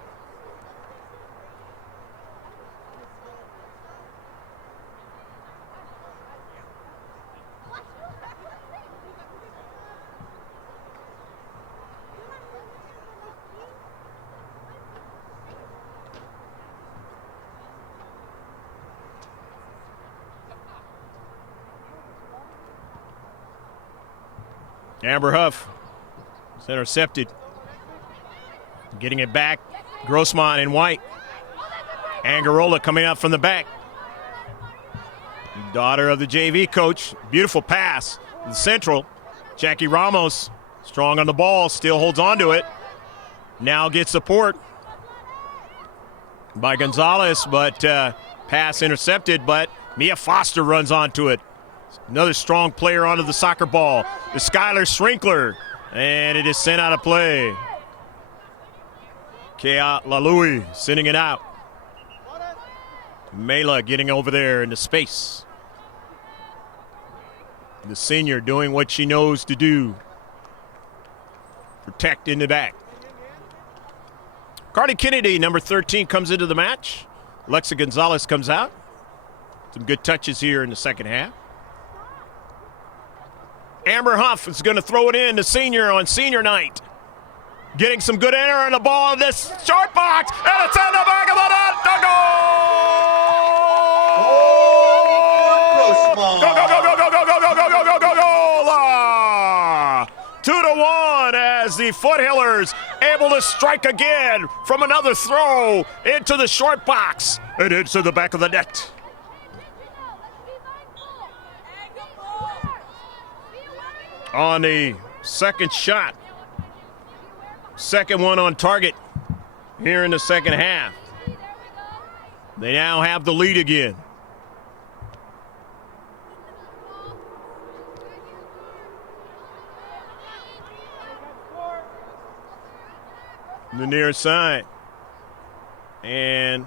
Amber Huff is intercepted. Getting it back. Grossmont in white. Angarola coming out from the back. Daughter of the JV coach. Beautiful pass. The central. Jackie Ramos strong on the ball. Still holds on to it. Now gets support by Gonzalez, but pass intercepted, but Mia Foster runs onto it. Another strong player onto the soccer ball. The Skylar Shrinkler, and it is sent out of play. Kea Lalui sending it out. Mela getting over there into space. The senior doing what she knows to do. Protect in the back. Cardi Kennedy, number 13, comes into the match. Alexa Gonzalez comes out. Some good touches here in the second half. Amber Huff is going to throw it in to senior on senior night. Getting some good enter on the ball in this short box, and it's in the back of the net. The goal! Go, go, go, go, go, go, go, go, go, go, go, go, go! 2-1 as the Foothillers able to strike again from another throw into the short box and into the back of the net. On the second shot. Second one on target here in the second half. They now have the lead again. The near side. And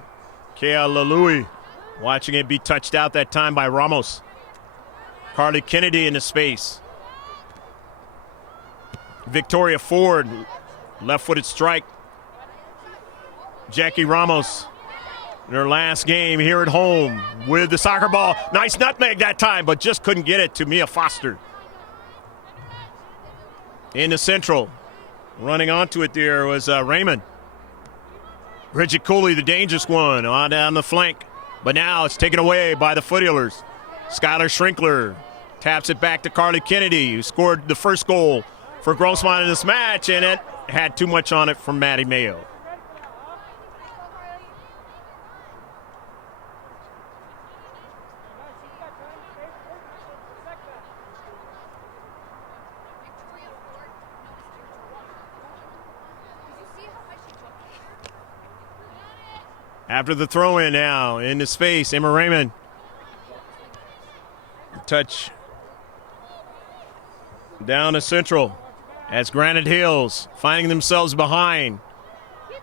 Kea Lalui watching it be touched out that time by Ramos. Carly Kennedy in the space. Victoria Ford, left-footed strike. Jackie Ramos in her last game here at home with the soccer ball. Nice nutmeg that time, but just couldn't get it to Mia Foster. In the central. Running onto it there was Raymond. Bridget Cooley, the dangerous one, on down the flank. But now it's taken away by the Foothillers. Skylar Shrinkler taps it back to Carly Kennedy, who scored the first goal for Grossmont in this match, and it had too much on it from Maddie Mayo. After the throw-in now, into space, Emma Raymond. Touch down to central as Granite Hills finding themselves behind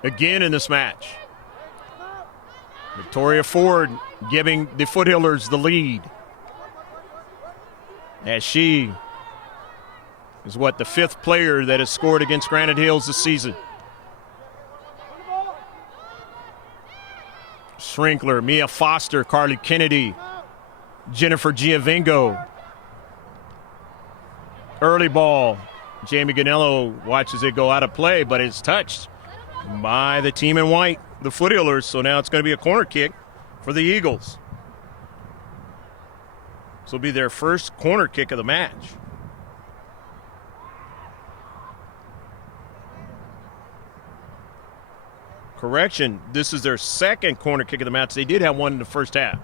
again in this match. Victoria Ford giving the Foothillers the lead as she is the fifth player that has scored against Granite Hills this season. Shrinkler, Mia Foster, Carly Kennedy, Jennifer Giovingo. Early ball. Jamie Ganello watches it go out of play, but it's touched by the team in white, the Foothillers. So now it's going to be a corner kick for the Eagles. This will be their first corner kick of the match. Correction, this is their second corner kick of the match. They did have one in the first half.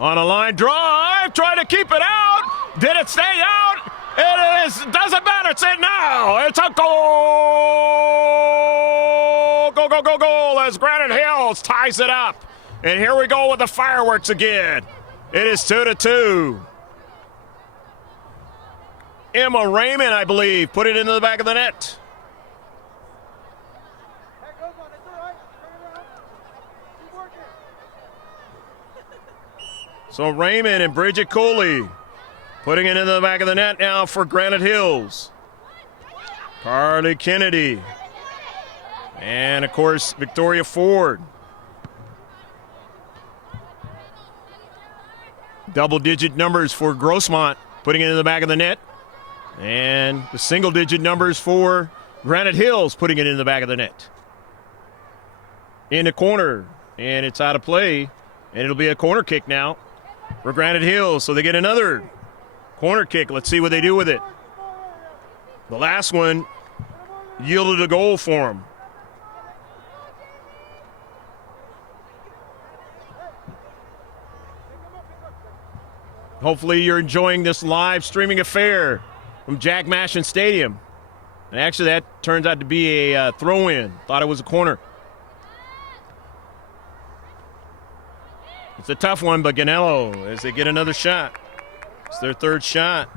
On a line drive, trying to keep it out. Did it stay out? It doesn't matter, it's in now. It's a goal! Goal, goal, goal, goal as Granite Hills ties it up. And here we go with the fireworks again. It is 2-2. Emma Raymond, I believe, put it into the back of the net. So Raymond and Bridget Cooley putting it into the back of the net now for Granite Hills. Carly Kennedy. And, of course, Victoria Ford. Double-digit numbers for Grossmont, putting it in the back of the net. And the single-digit numbers for Granite Hills, putting it in the back of the net. In the corner, and it's out of play. And it'll be a corner kick now for Granite Hills. So they get another corner kick. Let's see what they do with it. The last one yielded a goal for them. Hopefully you're enjoying this live streaming affair from Jack Mashin Stadium. And actually that turns out to be a throw-in. Thought it was a corner. It's a tough one, but Ganello, as they get another shot. It's their third shot.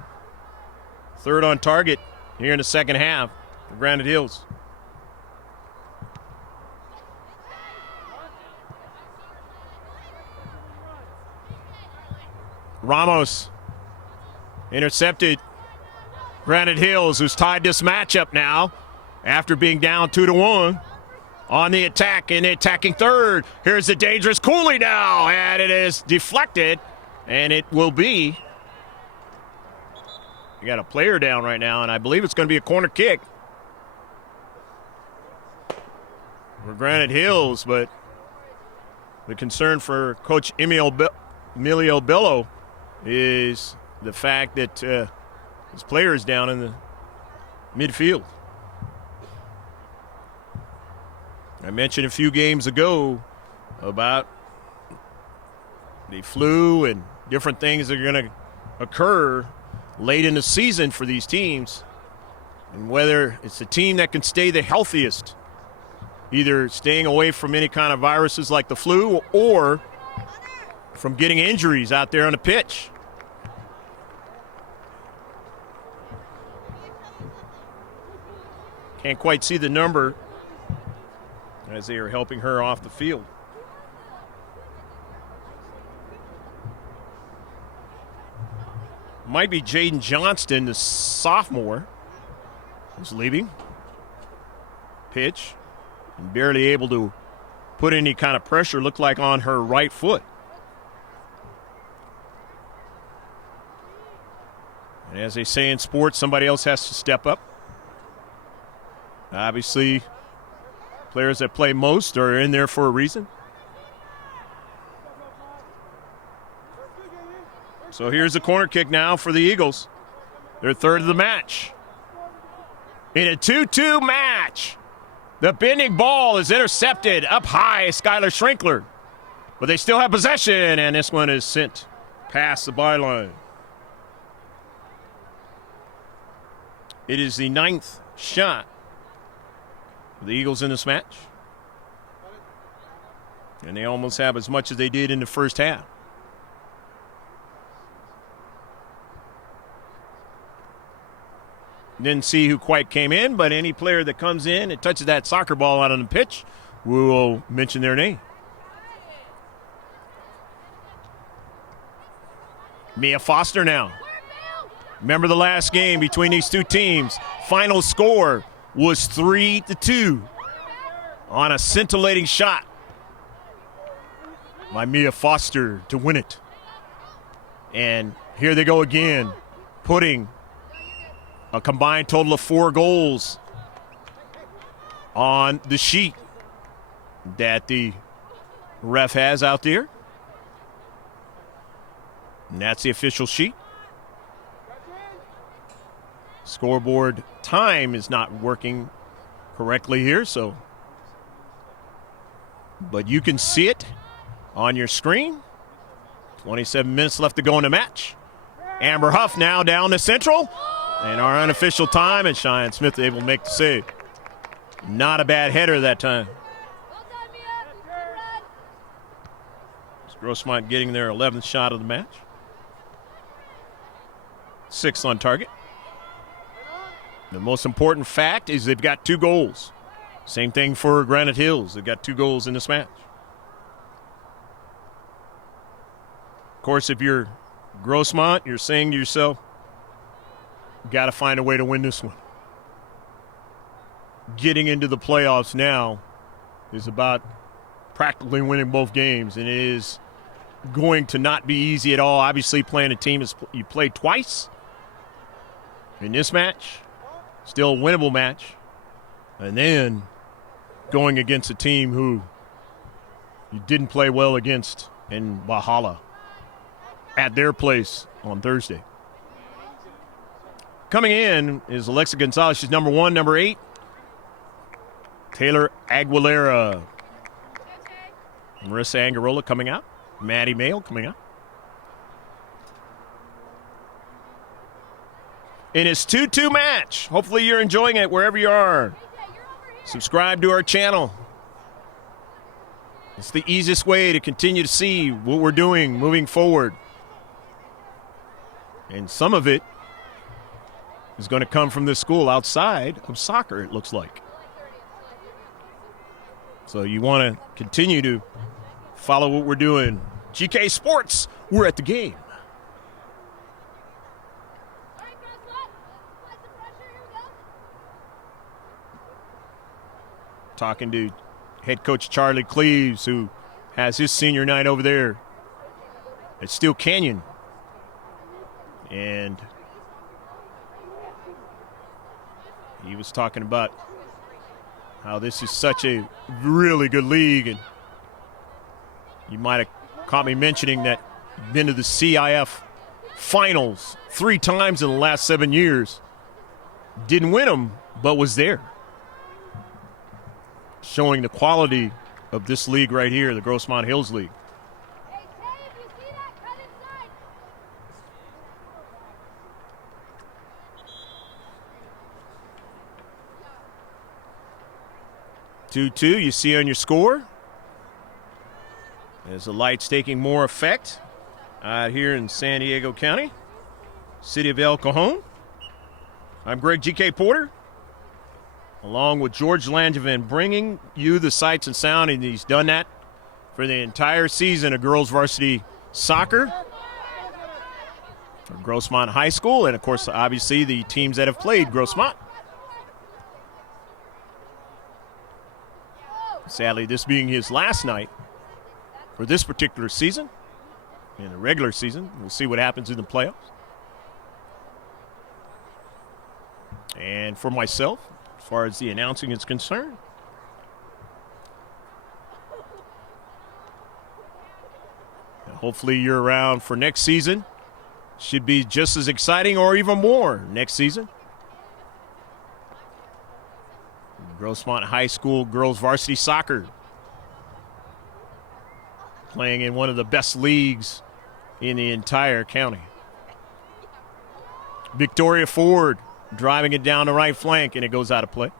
Third on target here in the second half for Granite Hills. Ramos intercepted Granite Hills, who's tied this matchup now after being down 2-1 on the attack in the attacking third. Here's the dangerous Cooley now, and it is deflected, and it will be. You got a player down right now, and I believe it's going to be a corner kick for Granite Hills, but the concern for Coach Emilio Bello is the fact that his player is down in the midfield. I mentioned a few games ago about the flu and different things that are going to occur late in the season for these teams, and whether it's the team that can stay the healthiest, either staying away from any kind of viruses like the flu or from getting injuries out there on the pitch. Can't quite see the number as they are helping her off the field. Might be Jaden Johnston, the sophomore, who's leaving. Pitch. And barely able to put any kind of pressure, looked like on her right foot. And as they say in sports, somebody else has to step up. Obviously, players that play most are in there for a reason. So here's a corner kick now for the Eagles. Their third of the match. In a 2-2 match, the bending ball is intercepted up high, Skylar Schrinkler. But they still have possession, and this one is sent past the byline. It is the 9th shot for the Eagles in this match. And they almost have as much as they did in the first half. Didn't see who quite came in, but any player that comes in and touches that soccer ball out on the pitch, we will mention their name. Mia Foster now. Remember the last game between these two teams. Final score was 3-2 on a scintillating shot by Mia Foster to win it. And here they go again, putting a combined total of 4 goals on the sheet that the ref has out there. And that's the official sheet. Scoreboard time is not working correctly here, so. But you can see it on your screen. 27 minutes left to go in the match. Amber Huff now down to central. And our unofficial time, and Cheyenne Smith able to make the save. Not a bad header that time. Grossmont getting their 11th shot of the match. 6th on target. The most important fact is they've got 2 goals. Same thing for Granite Hills. They've got 2 goals in this match. Of course, if you're Grossmont, you're saying to yourself, got to find a way to win this one. Getting into the playoffs now is about practically winning both games, and it is going to not be easy at all. Obviously, playing a team is you played twice in this match, still a winnable match, and then going against a team who you didn't play well against in Valhalla at their place on Thursday. Coming in is Alexa Gonzalez. She's number 1, number 8. Taylor Aguilera. Marissa Angarola coming out. Maddie Mayo coming out. In his 2-2 match. Hopefully you're enjoying it wherever you are. Subscribe to our channel. It's the easiest way to continue to see what we're doing moving forward. And some of it is going to come from this school outside of soccer, it looks like. So you want to continue to follow what we're doing. GK Sports, we're at the game. Talking to head coach Charlie Cleaves, who has his senior night over there at Steel Canyon. And he was talking about how this is such a really good league. And you might have caught me mentioning that been to the C.I.F. finals 3 times in the last 7 years. Didn't win them, but was there. Showing the quality of this league right here, the Grossmont Hills League. Hey, Tay, if you see that, cut inside. 2-2, you see on your score. As the light's taking more effect out here in San Diego County, city of El Cajon. I'm Greg G.K. Porter, along with George Langevin, bringing you the sights and sound, and he's done that for the entire season of girls varsity soccer for Grossmont High School, and of course, obviously, the teams that have played Grossmont. Sadly, this being his last night for this particular season, in the regular season. We'll see what happens in the playoffs. And for myself, as far as the announcing is concerned, hopefully you're around for next season. Should be just as exciting or even more next season. Grossmont High School girls varsity soccer, playing in one of the best leagues in the entire county. Victoria Ford driving it down the right flank, and it goes out of play.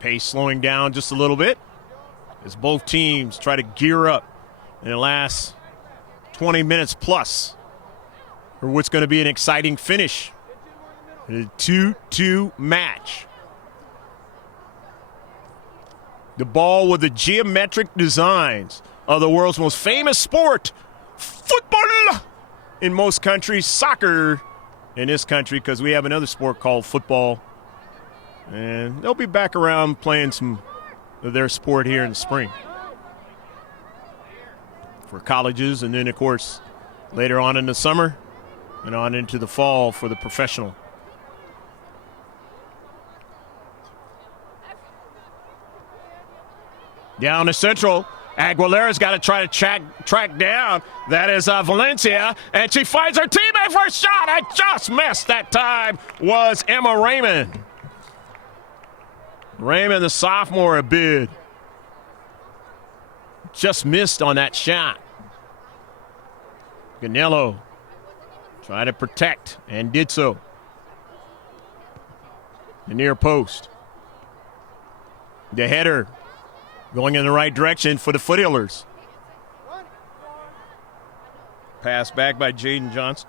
Pace slowing down just a little bit as both teams try to gear up in the last 20 minutes plus for what's going to be an exciting finish in a 2-2 match. The ball with the geometric designs of the world's most famous sport, football in most countries, soccer in this country, because we have another sport called football. And they'll be back around playing some of their sport here in the spring for colleges, and then, of course, later on in the summer and on into the fall for the professional. Down to central. Aguilera's got to try to track down. That is Valencia, and she finds her teammate for a shot. I just missed that time. Was Emma Raymond. Raymond, the sophomore, a bid. Just missed on that shot. Ganello trying to protect and did so. The near post. The header going in the right direction for the Foothillers. Pass back by Jaden Johnson.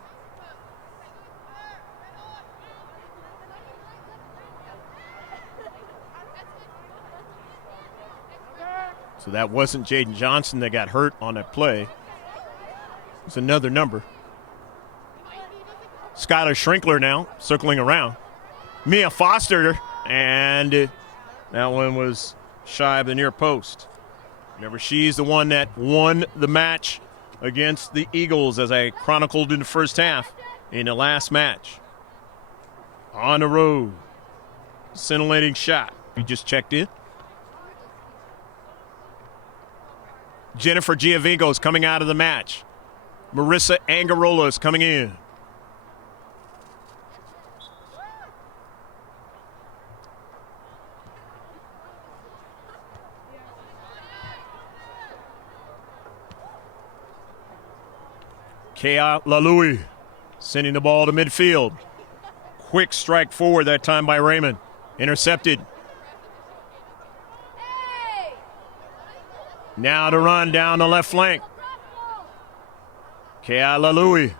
So that wasn't Jaden Johnson that got hurt on that play. It's another number. Skylar Schrinkler now circling around. Mia Foster, and that one was shy of the near post. Remember, she's the one that won the match against the Eagles, as I chronicled in the first half, in the last match. On the road. Scintillating shot. You just checked in. Jennifer Giovinco is coming out of the match. Marissa Angarola is coming in. Kea Lalui sending the ball to midfield. Quick strike forward that time by Raymond. Intercepted. Now to run down the left flank. Kea Lalui.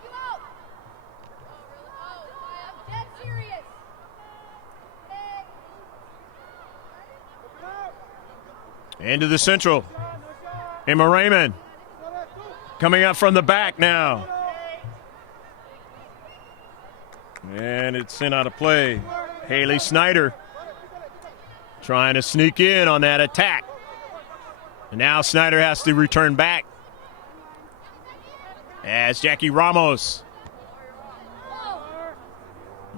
Into the central. Emma Raymond. Coming up from the back now. And it's sent out of play. Haley Snyder trying to sneak in on that attack. And now Snyder has to return back. As Jackie Ramos.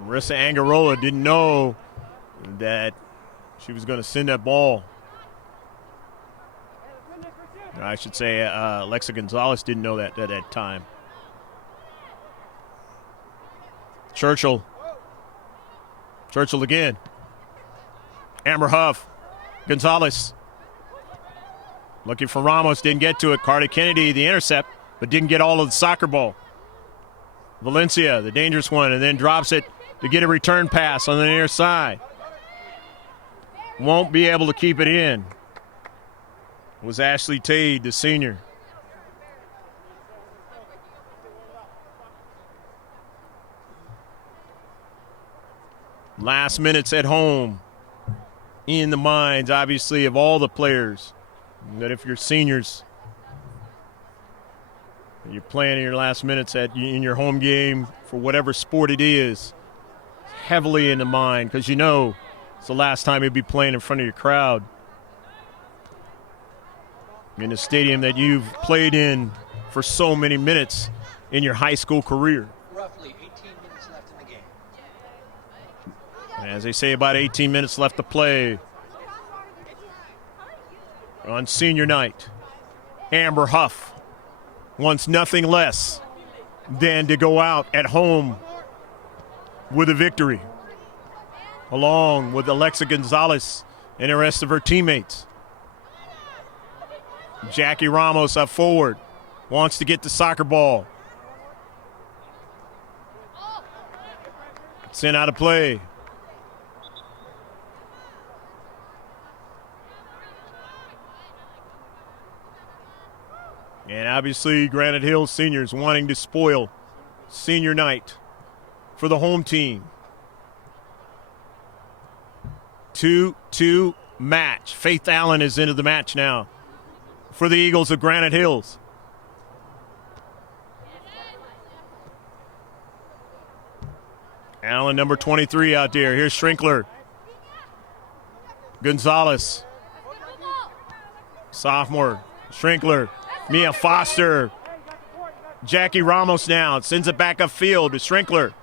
Marissa Angarola didn't know that she was going to send that ball. I should say Alexa Gonzalez didn't know that at that time. Churchill again. Amber Huff. Gonzalez. Looking for Ramos, didn't get to it. Carter Kennedy, the intercept, but didn't get all of the soccer ball. Valencia, the dangerous one, and then drops it to get a return pass on the near side. Won't be able to keep it in. It was Ashley Tade, the senior. Last minutes at home. In the minds, obviously, of all the players. That if you're seniors, you're playing in your last minutes in your home game for whatever sport it is, heavily in the mind, because you know it's the last time you'll be playing in front of your crowd. In a stadium that you've played in for so many minutes in your high school career. Roughly 18 minutes left in the game. As they say, about 18 minutes left to play on senior night. Amber Huff wants nothing less than to go out at home with a victory, along with Alexa Gonzalez and the rest of her teammates. Jackie Ramos up forward, wants to get the soccer ball. Sent out of play. And obviously Granite Hills seniors wanting to spoil senior night for the home team. 2-2 match. Faith Allen is into the match now for the Eagles of Granite Hills. Allen, number 23 out there. Here's Schrinkler. Gonzalez. Sophomore. Schrinkler. Mia Foster. Jackie Ramos now. Sends it back upfield to Schrinkler.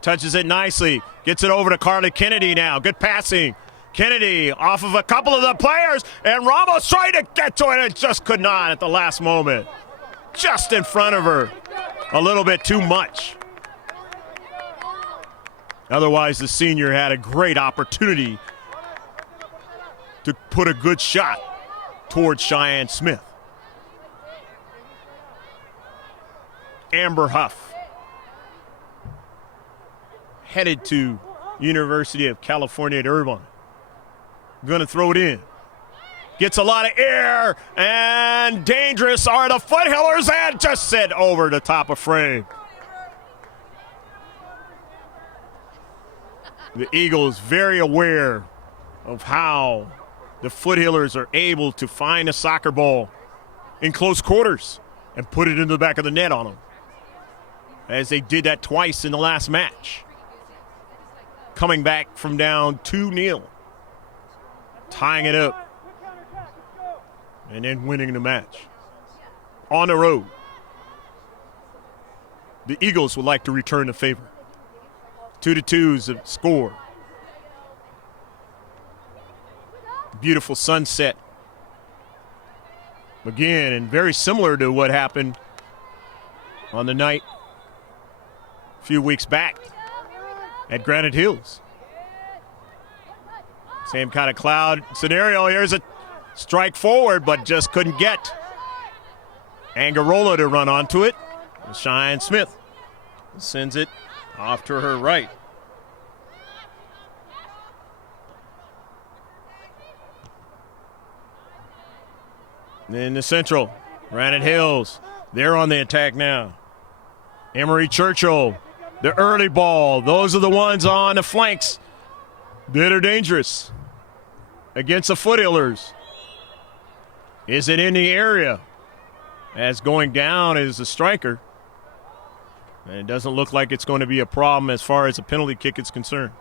Touches it nicely. Gets it over to Carly Kennedy now. Good passing. Kennedy off of a couple of the players. And Ramos tried to get to it and just could not at the last moment. Just in front of her. A little bit too much. Otherwise, the senior had a great opportunity to put a good shot towards Cheyenne Smith. Amber Huff, headed to University of California at Irvine. Going to throw it in. Gets a lot of air, and dangerous are the Foothillers, and just sent over the top of frame. The Eagles very aware of how the Foothillers are able to find a soccer ball in close quarters and put it in the back of the net on them, as they did that twice in the last match. Coming back from down 2-0, tying it up, and then winning the match on the road. The Eagles would like to return the favor. 2-2 is the score. Beautiful sunset. Again, and very similar to what happened on the night a few weeks back at Granite Hills. Same kind of cloud scenario. Here's a strike forward, but just couldn't get Angarola to run onto it. Cheyenne Smith sends it off to her right. In the central, Granite Hills, they're on the attack now. Emory Churchill, the early ball. Those are the ones on the flanks that are dangerous against the Foothillers. Is it in the area? As going down is the striker. And it doesn't look like it's going to be a problem as far as a penalty kick is concerned.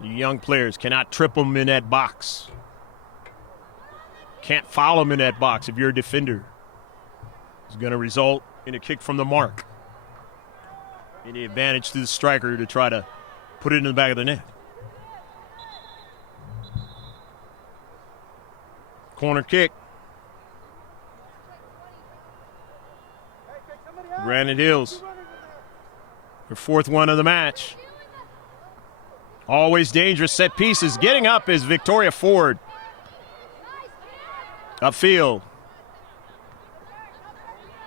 The young players cannot trip them in that box. Can't foul them in that box if you're a defender. It's going to result in a kick from the mark. Any advantage to the striker to try to put it in the back of the net. Corner kick. Granite Hills, her fourth one of the match. Always dangerous set pieces. Getting up is Victoria Ford. Upfield.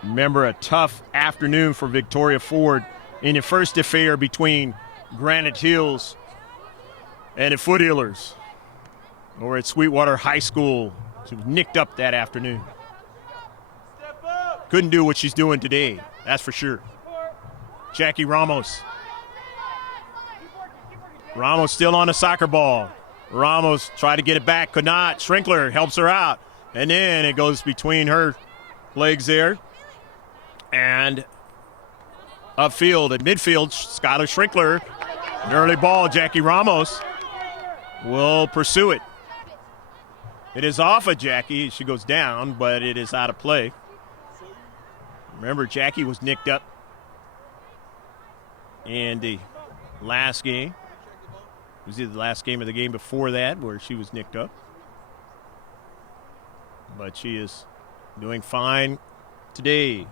Remember, a tough afternoon for Victoria Ford in the first affair between Granite Hills and the Foothillers over at Sweetwater High School. She was nicked up that afternoon. Couldn't do what she's doing today, that's for sure. Jackie Ramos. Ramos still on the soccer ball. Ramos tried to get it back, could not. Schrinkler helps her out. And then it goes between her legs there. And upfield at midfield, Skylar Schrinkler. An early ball, Jackie Ramos will pursue it. It is off of Jackie. She goes down, but it is out of play. Remember, Jackie was nicked up in the last game. It was either the last game or the game before that where she was nicked up. But she is doing fine today.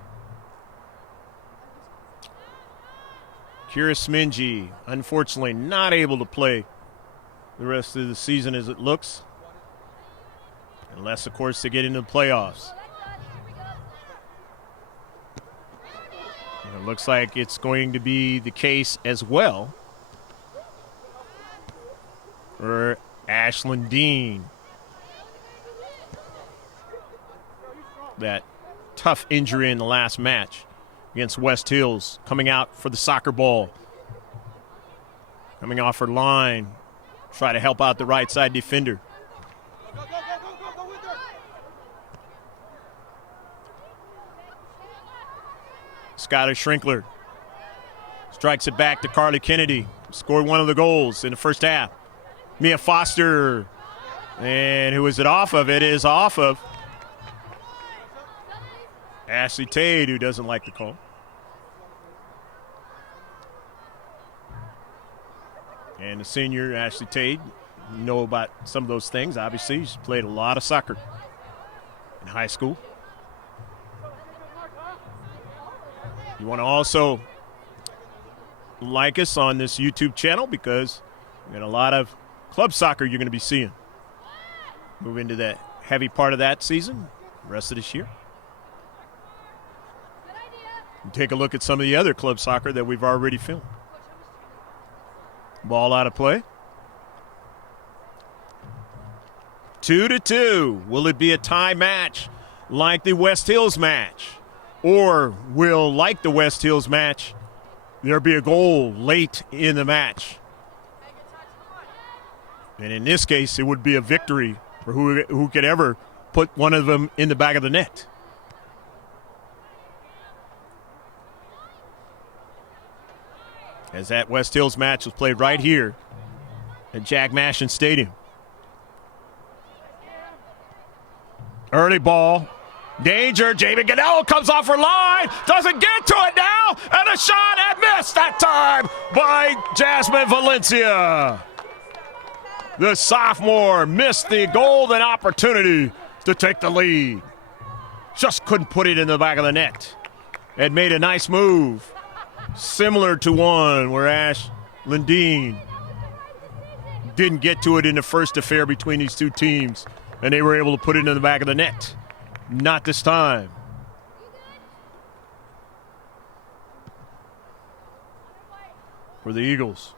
Kira Smingy, unfortunately not able to play the rest of the season as it looks. Unless, of course, they get into the playoffs. And it looks like it's going to be the case as well for Ashlyn Dean. That tough injury in the last match against West Hills, coming out for the soccer ball. Coming off her line, try to help out the right side defender. Skylar Schrinkler strikes it back to Carly Kennedy. Scored one of the goals in the first half. Mia Foster. And who is it off of? It is off of Ashley Tate, who doesn't like the call. And the senior, Ashley Tate, know about some of those things. Obviously, she's played a lot of soccer in high school. You want to also like us on this YouTube channel because we got a lot of club soccer you're going to be seeing. Move into that heavy part of that season, the rest of this year. And take a look at some of the other club soccer that we've already filmed. Ball out of play. 2-2. Will it be a tie match like the West Hills match? Or will, like the West Hills match, there be a goal late in the match? And in this case, it would be a victory for who could ever put one of them in the back of the net. As that West Hills match was played right here at Jack Mashin Stadium. Early ball. Danger. Jamie Ganello comes off her line. Doesn't get to it now. And a shot and missed that time by Jasmine Valencia. The sophomore missed the golden opportunity to take the lead. Just couldn't put it in the back of the net. Had made a nice move, similar to one where Ash Lindeen didn't get to it in the first affair between these two teams, and they were able to put it in the back of the net. Not this time. For the Eagles.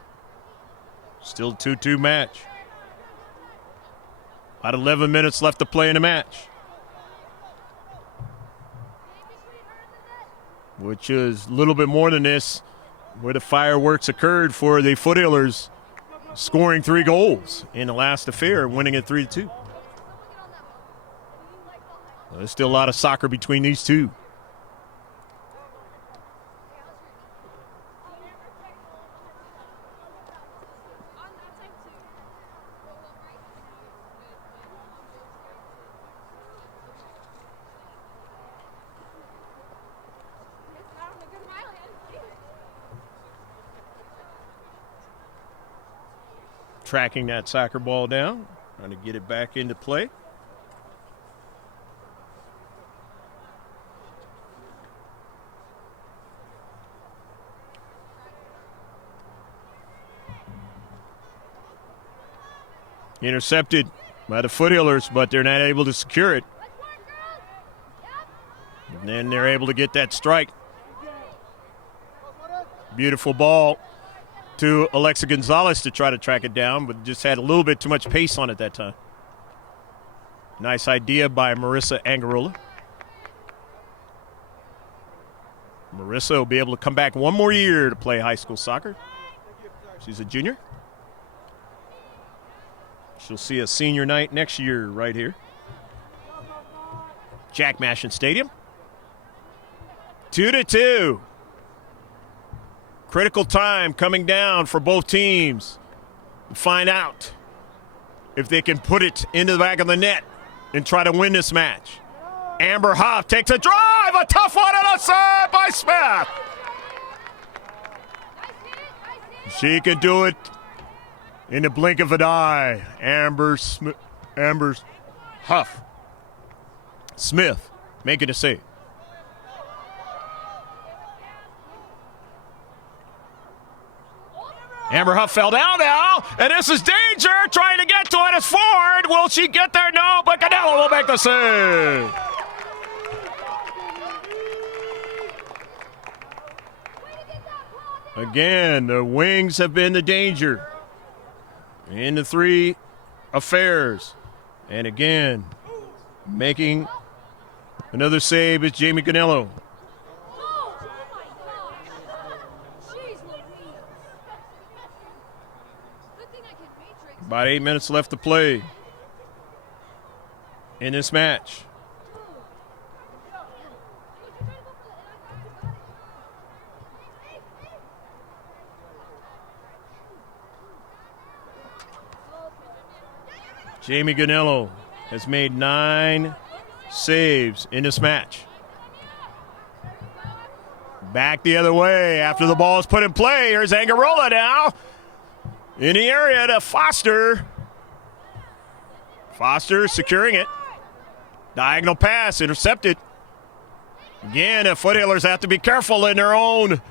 Still 2-2 match. About 11 minutes left to play in the match. Which is a little bit more than this, where the fireworks occurred for the Foothillers, scoring 3 goals in the last affair, winning it 3-2. Well, there's still a lot of soccer between these two. Tracking that soccer ball down, trying to get it back into play. Intercepted by the Foothillers, but they're not able to secure it. And then they're able to get that strike. Beautiful ball to Alexa Gonzalez to try to track it down, but just had a little bit too much pace on it that time. Nice idea by Marissa Angarola. Marissa will be able to come back one more year to play high school soccer. She's a junior. She'll see a senior night next year right here. Jack Mashin Stadium. 2-2. Critical time coming down for both teams to find out if they can put it into the back of the net and try to win this match. Amber Huff takes a drive, a tough one on the side by Smith. She can do it in the blink of an eye. Amber Huff. Smith making a save. Amber Huff fell down now, and this is danger, trying to get to it. It's Ford. Will she get there? No, but Ganello will make the save. Again, the Wings have been the danger in the 3 affairs. And again, making another save is Jamie Ganello. About 8 minutes left to play in this match. Jamie Ganello has made 9 saves in this match. Back the other way after the ball is put in play. Here's Angarola now. In the area to Foster. Foster securing it. Diagonal pass intercepted. Again, the Foothillers have to be careful in their own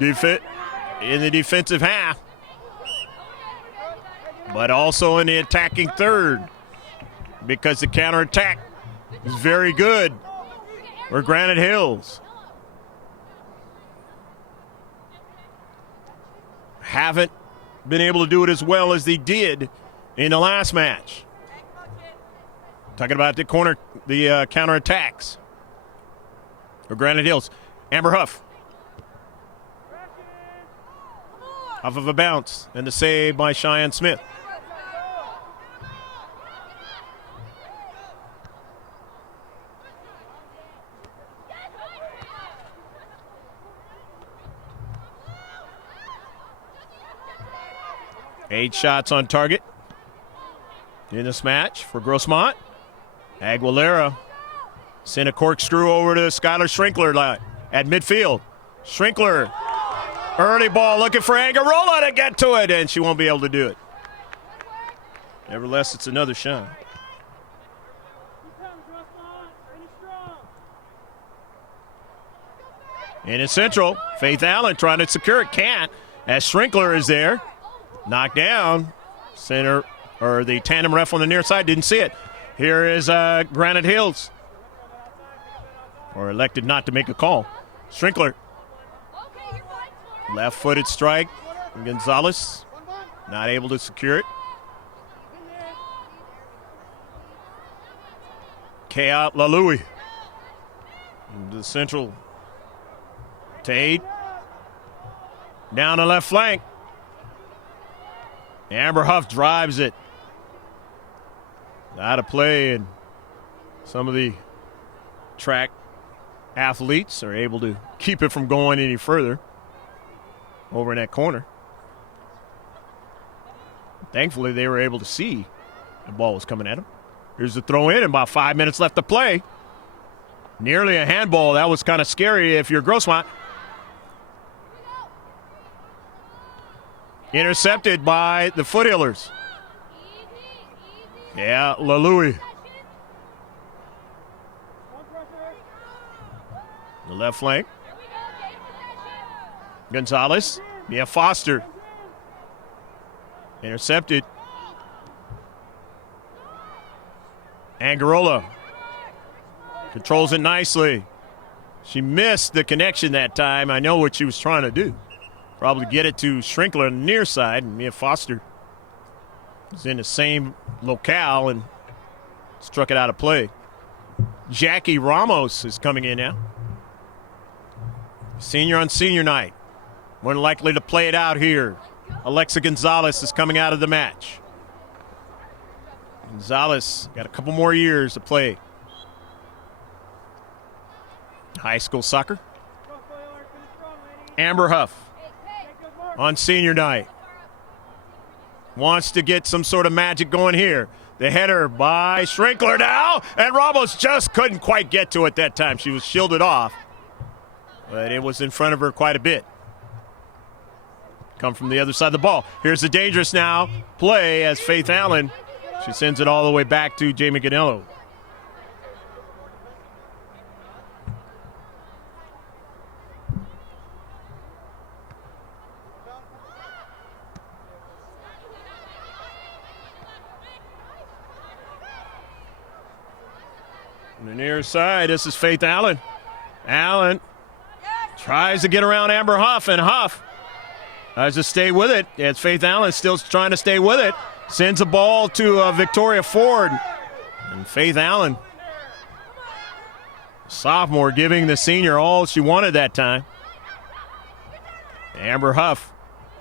in the defensive half, but also in the attacking third, because the counterattack is very good for Granite Hills. Haven't been able to do it as well as they did in the last match. Talking about the counterattacks for Granite Hills. Amber Huff. Off of a bounce, and the save by Cheyenne Smith. Eight shots on target in this match for Grossmont. Aguilera sent a corkscrew over to Skylar Schrinkler at midfield. Schrinkler, early ball looking for Angarola to get to it, and she won't be able to do it. Nevertheless, it's another shot. And in central, Faith Allen trying to secure it, can't, as Schrinkler is there. Knocked down. Center, or the tandem ref on the near side didn't see it. Here is Granite Hills. Or elected not to make a call. Schrinkler. Left-footed strike. Gonzalez not able to secure it. Kea Lalui. Into the central. Tate. Down the left flank. Amber Huff drives it. Out of play, and some of the track athletes are able to keep it from going any further over in that corner. Thankfully, they were able to see the ball was coming at them. Here's the throw in, and about 5 minutes left to play. Nearly a handball. That was kind of scary if you're Grossmont. Intercepted by the Foothillers. Yeah, Lalui. The left flank. Gonzalez. Mia Foster. Intercepted. Angarola. Controls it nicely. She missed the connection that time. I know what she was trying to do. Probably get it to Schrinkler on the near side, and Mia Foster was in the same locale and struck it out of play. Jackie Ramos is coming in now. Senior on senior night. More than likely to play it out here. Alexa Gonzalez is coming out of the match. Gonzalez got a couple more years to play high school soccer. Amber Huff on senior night. Wants to get some sort of magic going here. The header by Schrinkler now, and Ramos just couldn't quite get to it that time. She was shielded off, but it was in front of her quite a bit. Come from the other side of the ball. Here's the dangerous now play as Faith Allen. She sends it all the way back to Jamie Ganello. On the near side, this is Faith Allen. Allen tries to get around Amber Huff, and Huff tries to stay with it. As Faith Allen still trying to stay with it. Sends a ball to Victoria Ford. And Faith Allen, sophomore, giving the senior all she wanted that time. Amber Huff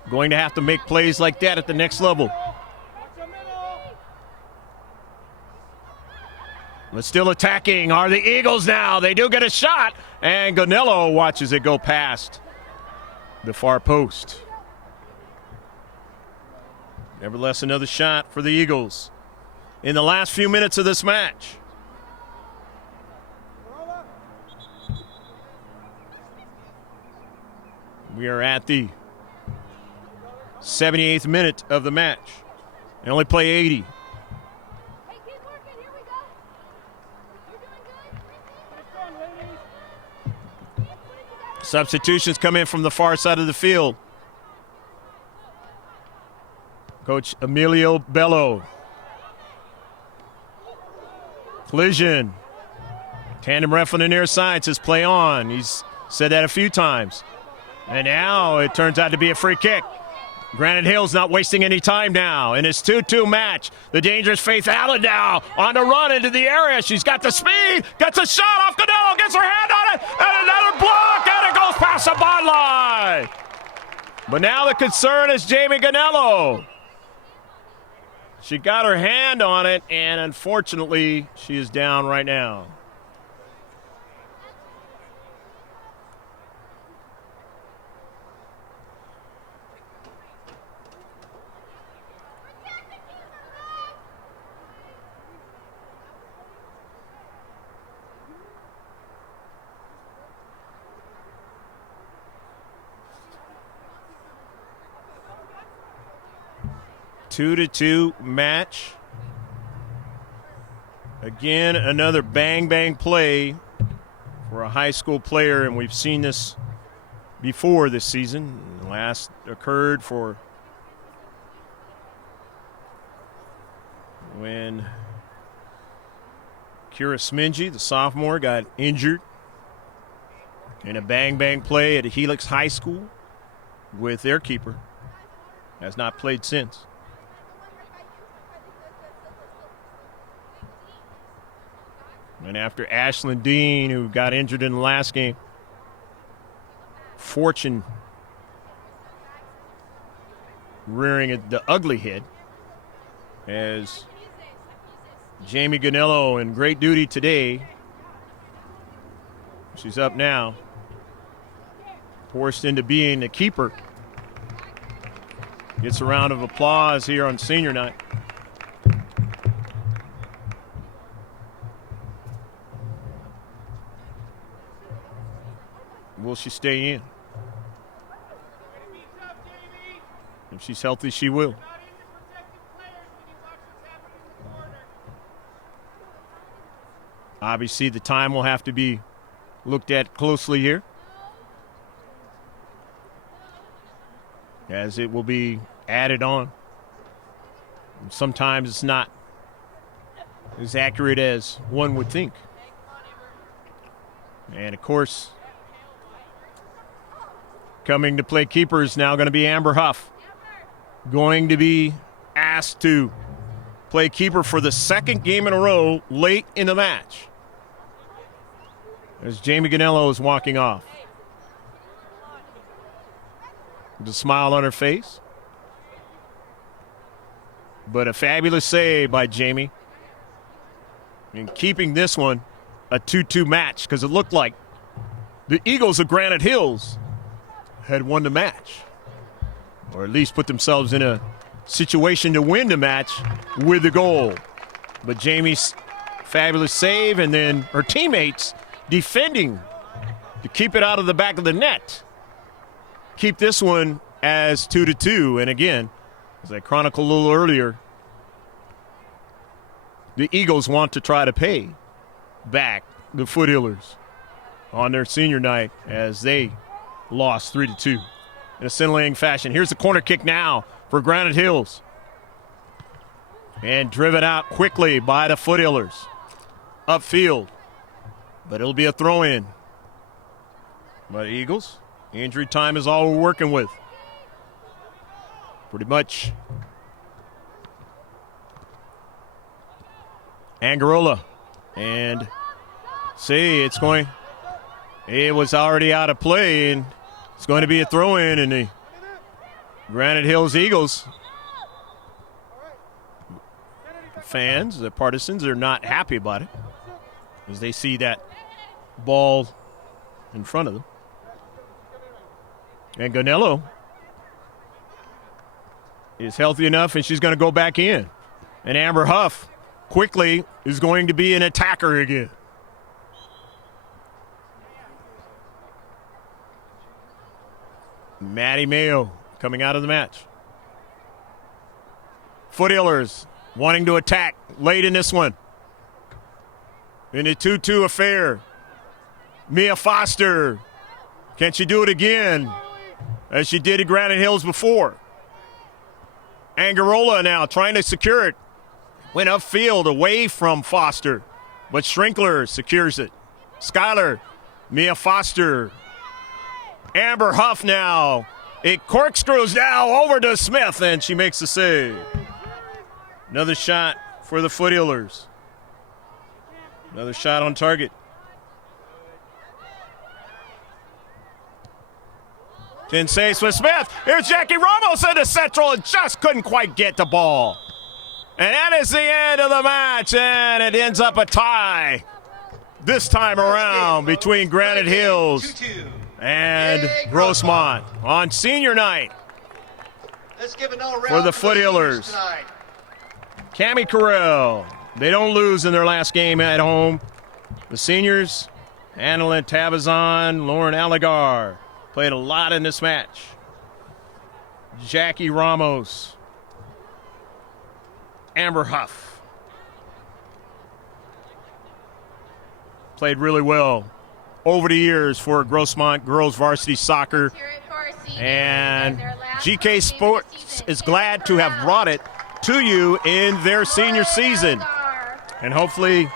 going to have to make plays like that at the next level. But still attacking are the Eagles now. They do get a shot, and Ganello watches it go past the far post. Nevertheless, another shot for the Eagles in the last few minutes of this match. We are at the 78th minute of the match. They only play 80. Hey, keep working. Here we go. You're doing good. Substitutions come in from the far side of the field. Coach Emilio Bello. Collision. Tandem ref on the near side says play on. He's said that a few times. And now it turns out to be a free kick. Granite Hills not wasting any time now in his 2-2 match. The dangerous Faith Allen now on the run into the area. She's got the speed, gets a shot off Ganello, gets her hand on it, and another block, and it goes past the bond line. But now the concern is Jamie Ganello. She got her hand on it, and unfortunately, she is down right now. Two-to-two match. Again, another bang-bang play for a high school player, and we've seen this before this season. Last occurred for when Kira Smingy, the sophomore, got injured in a bang-bang play at Helix High School with their keeper. Has not played since. And after Ashlyn Dean, who got injured in the last game, fortune rearing the ugly head as Jamie Ganello in great duty today. She's up now, forced into being the keeper. Gets a round of applause here on senior night. Will she stay in? If she's healthy, she will. Obviously, the time will have to be looked at closely here, as it will be added on. And sometimes it's not as accurate as one would think. And, of course, coming to play keeper is now going to be Amber Huff. Going to be asked to play keeper for the second game in a row late in the match, as Jamie Ganello is walking off. With a smile on her face. But a fabulous save by Jamie in keeping this one a 2-2 match, because it looked like the Eagles of Granite Hills had won the match, or at least put themselves in a situation to win the match with the goal. But Jamie's fabulous save, and then her teammates defending to keep it out of the back of the net. Keep this one as 2-2. And again, as I chronicled a little earlier, the Eagles want to try to pay back the Foothillers on their senior night as they lost 3-2 in a scintillating fashion. Here's the corner kick now for Granite Hills. And driven out quickly by the Foothillers. Upfield. But it'll be a throw-in. But Eagles, injury time is all we're working with. Pretty much. Angarola. And see, it was already out of play, and it's going to be a throw-in, and the Granite Hills Eagles fans, the partisans, are not happy about it as they see that ball in front of them. And Ganello is healthy enough, and she's going to go back in. And Amber Huff quickly is going to be an attacker again. Maddie Mayo coming out of the match. Foothillers wanting to attack late in this one. In a 2-2 affair. Mia Foster. Can she do it again as she did at Granite Hills before? Angarola now trying to secure it. Went upfield away from Foster, but Schrinkler secures it. Skylar, Mia Foster. Amber Huff now It corkscrews now over to Smith, and she makes the save. Another shot for the Foothillers. Another shot on target. Ten saves with Smith. Here's Jackie Ramos into central and just couldn't quite get the ball. And that is the end of the match, and it ends up a tie this time around between Granite Hills and Grossmont on senior night for the Foothillers. Cammie Carell, they don't lose in their last game at home. The seniors, Annalyn Tabazon, Lauren Allegar, played a lot in this match. Jackie Ramos, Amber Huff played really well over the years for Grossmont girls varsity soccer. And GK Sports is glad to have brought it to you in their senior season. And hopefully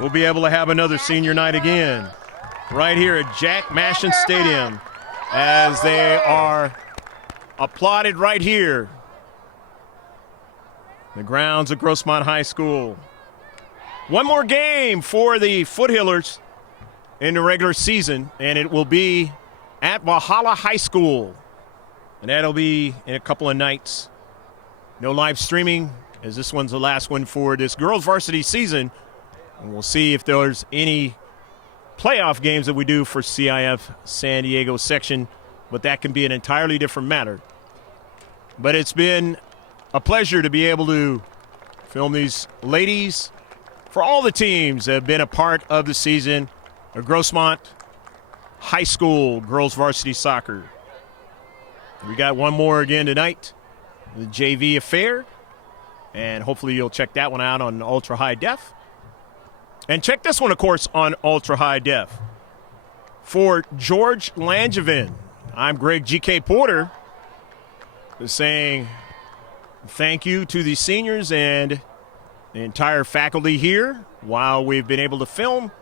we'll be able to have another senior night again right here at Jack Mashin Stadium as they are applauded right here. The grounds of Grossmont High School. One more game for the Foothillers in the regular season, and it will be at Valhalla High School. And that'll be in a couple of nights. No live streaming, as this one's the last one for this girls varsity season. And we'll see if there's any playoff games that we do for C.I.F. San Diego section, but that can be an entirely different matter. But it's been a pleasure to be able to film these ladies for all the teams that have been a part of the season of Grossmont High School girls varsity soccer. We got one more again tonight, the JV affair, and hopefully you'll check that one out on ultra high def. And check this one, of course, on ultra high def. For George Langevin, I'm Greg GK Porter, saying thank you to the seniors and the entire faculty here while we've been able to film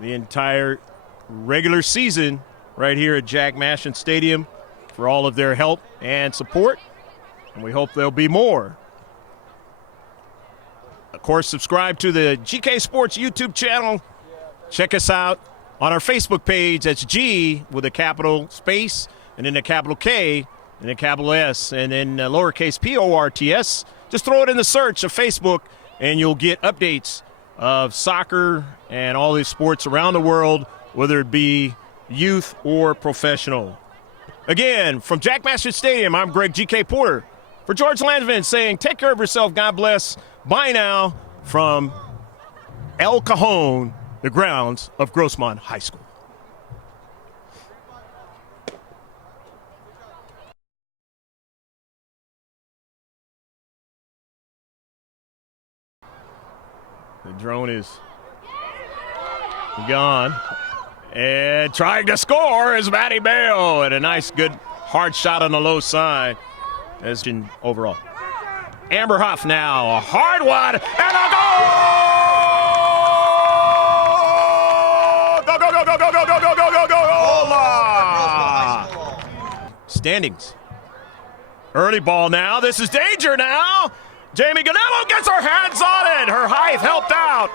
the entire regular season right here at Jack Mashin Stadium for all of their help and support. And we hope there'll be more. Of course, subscribe to the GK Sports YouTube channel. Check us out on our Facebook page. That's G with a capital space and then a capital K and a capital S and then lowercase PORTS. Just throw it in the search of Facebook and you'll get updates of soccer and all these sports around the world, whether it be youth or professional. Again, from Jack Mashin Stadium, I'm Greg GK Porter. For George Langevin saying, take care of yourself, God bless. Bye now from El Cajon, the grounds of Grossmont High School. The drone is gone. And trying to score is Maddie Mayo. And a nice, good, hard shot on the low side. As in overall. Amber Huff now. A hard one. And a goal! Go, go, go, go, go, go, go, go, go, go, go! Standings. Early ball now. This is danger now. Jamie Ganello gets her hands on it. Her height helped out.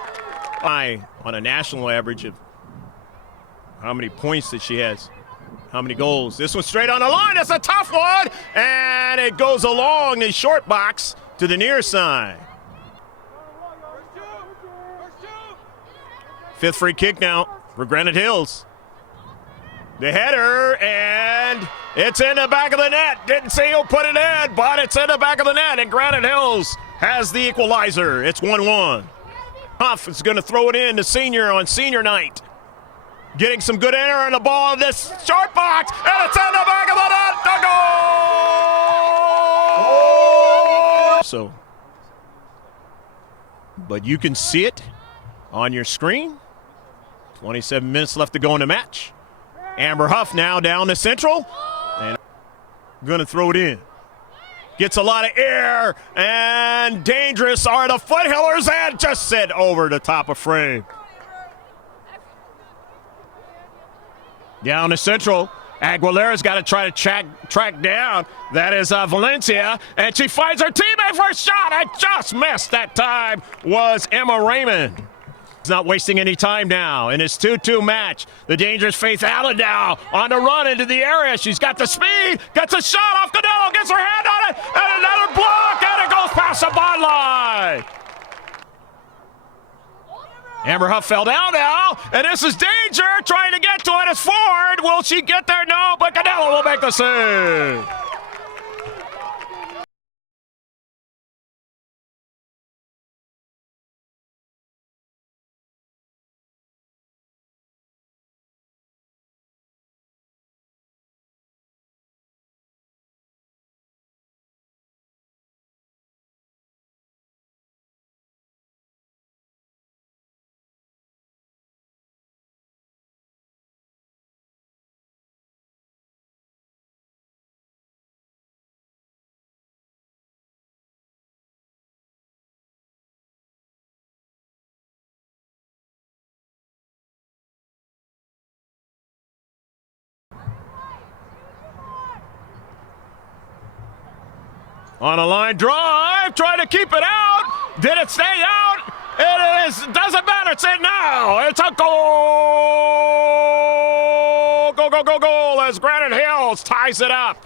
On a national average of how many points that she has. How many goals? This one's straight on the line. It's a tough one. And it goes along the short box to the near side. Fifth free kick now for Granite Hills. The header, and it's in the back of the net. Didn't see who put it in, but it's in the back of the net, and Granite Hills has the equalizer. It's 1-1. Huff is going to throw it in to senior on senior night. Getting some good enter on the ball in this short box, and it's in the back of the net. The goal! So, but you can see it on your screen. 27 minutes left to go in the match. Amber Huff now down the central, and going to throw it in. Gets a lot of air, and dangerous are the Foothillers, and just sent over the top of frame. Down the central, Aguilera's got to try to track down. That is Valencia, and she finds her teammate for a shot. I just missed that time. Was Emma Raymond. He's not wasting any time now in his 2-2 match. The dangerous Faith Allen now on the run into the area. She's got the speed, gets a shot off Canelo, gets her hand on it, and another block, and it goes past the byline. Amber Huff fell down now, and this is danger, trying to get to it. It's Ford. Will she get there? No, but Canelo will make the save. On a line drive, trying to keep it out. Did it stay out? It is, doesn't matter, it's in now. It's a goal! Goal, goal, goal, goal as Granite Hills ties it up.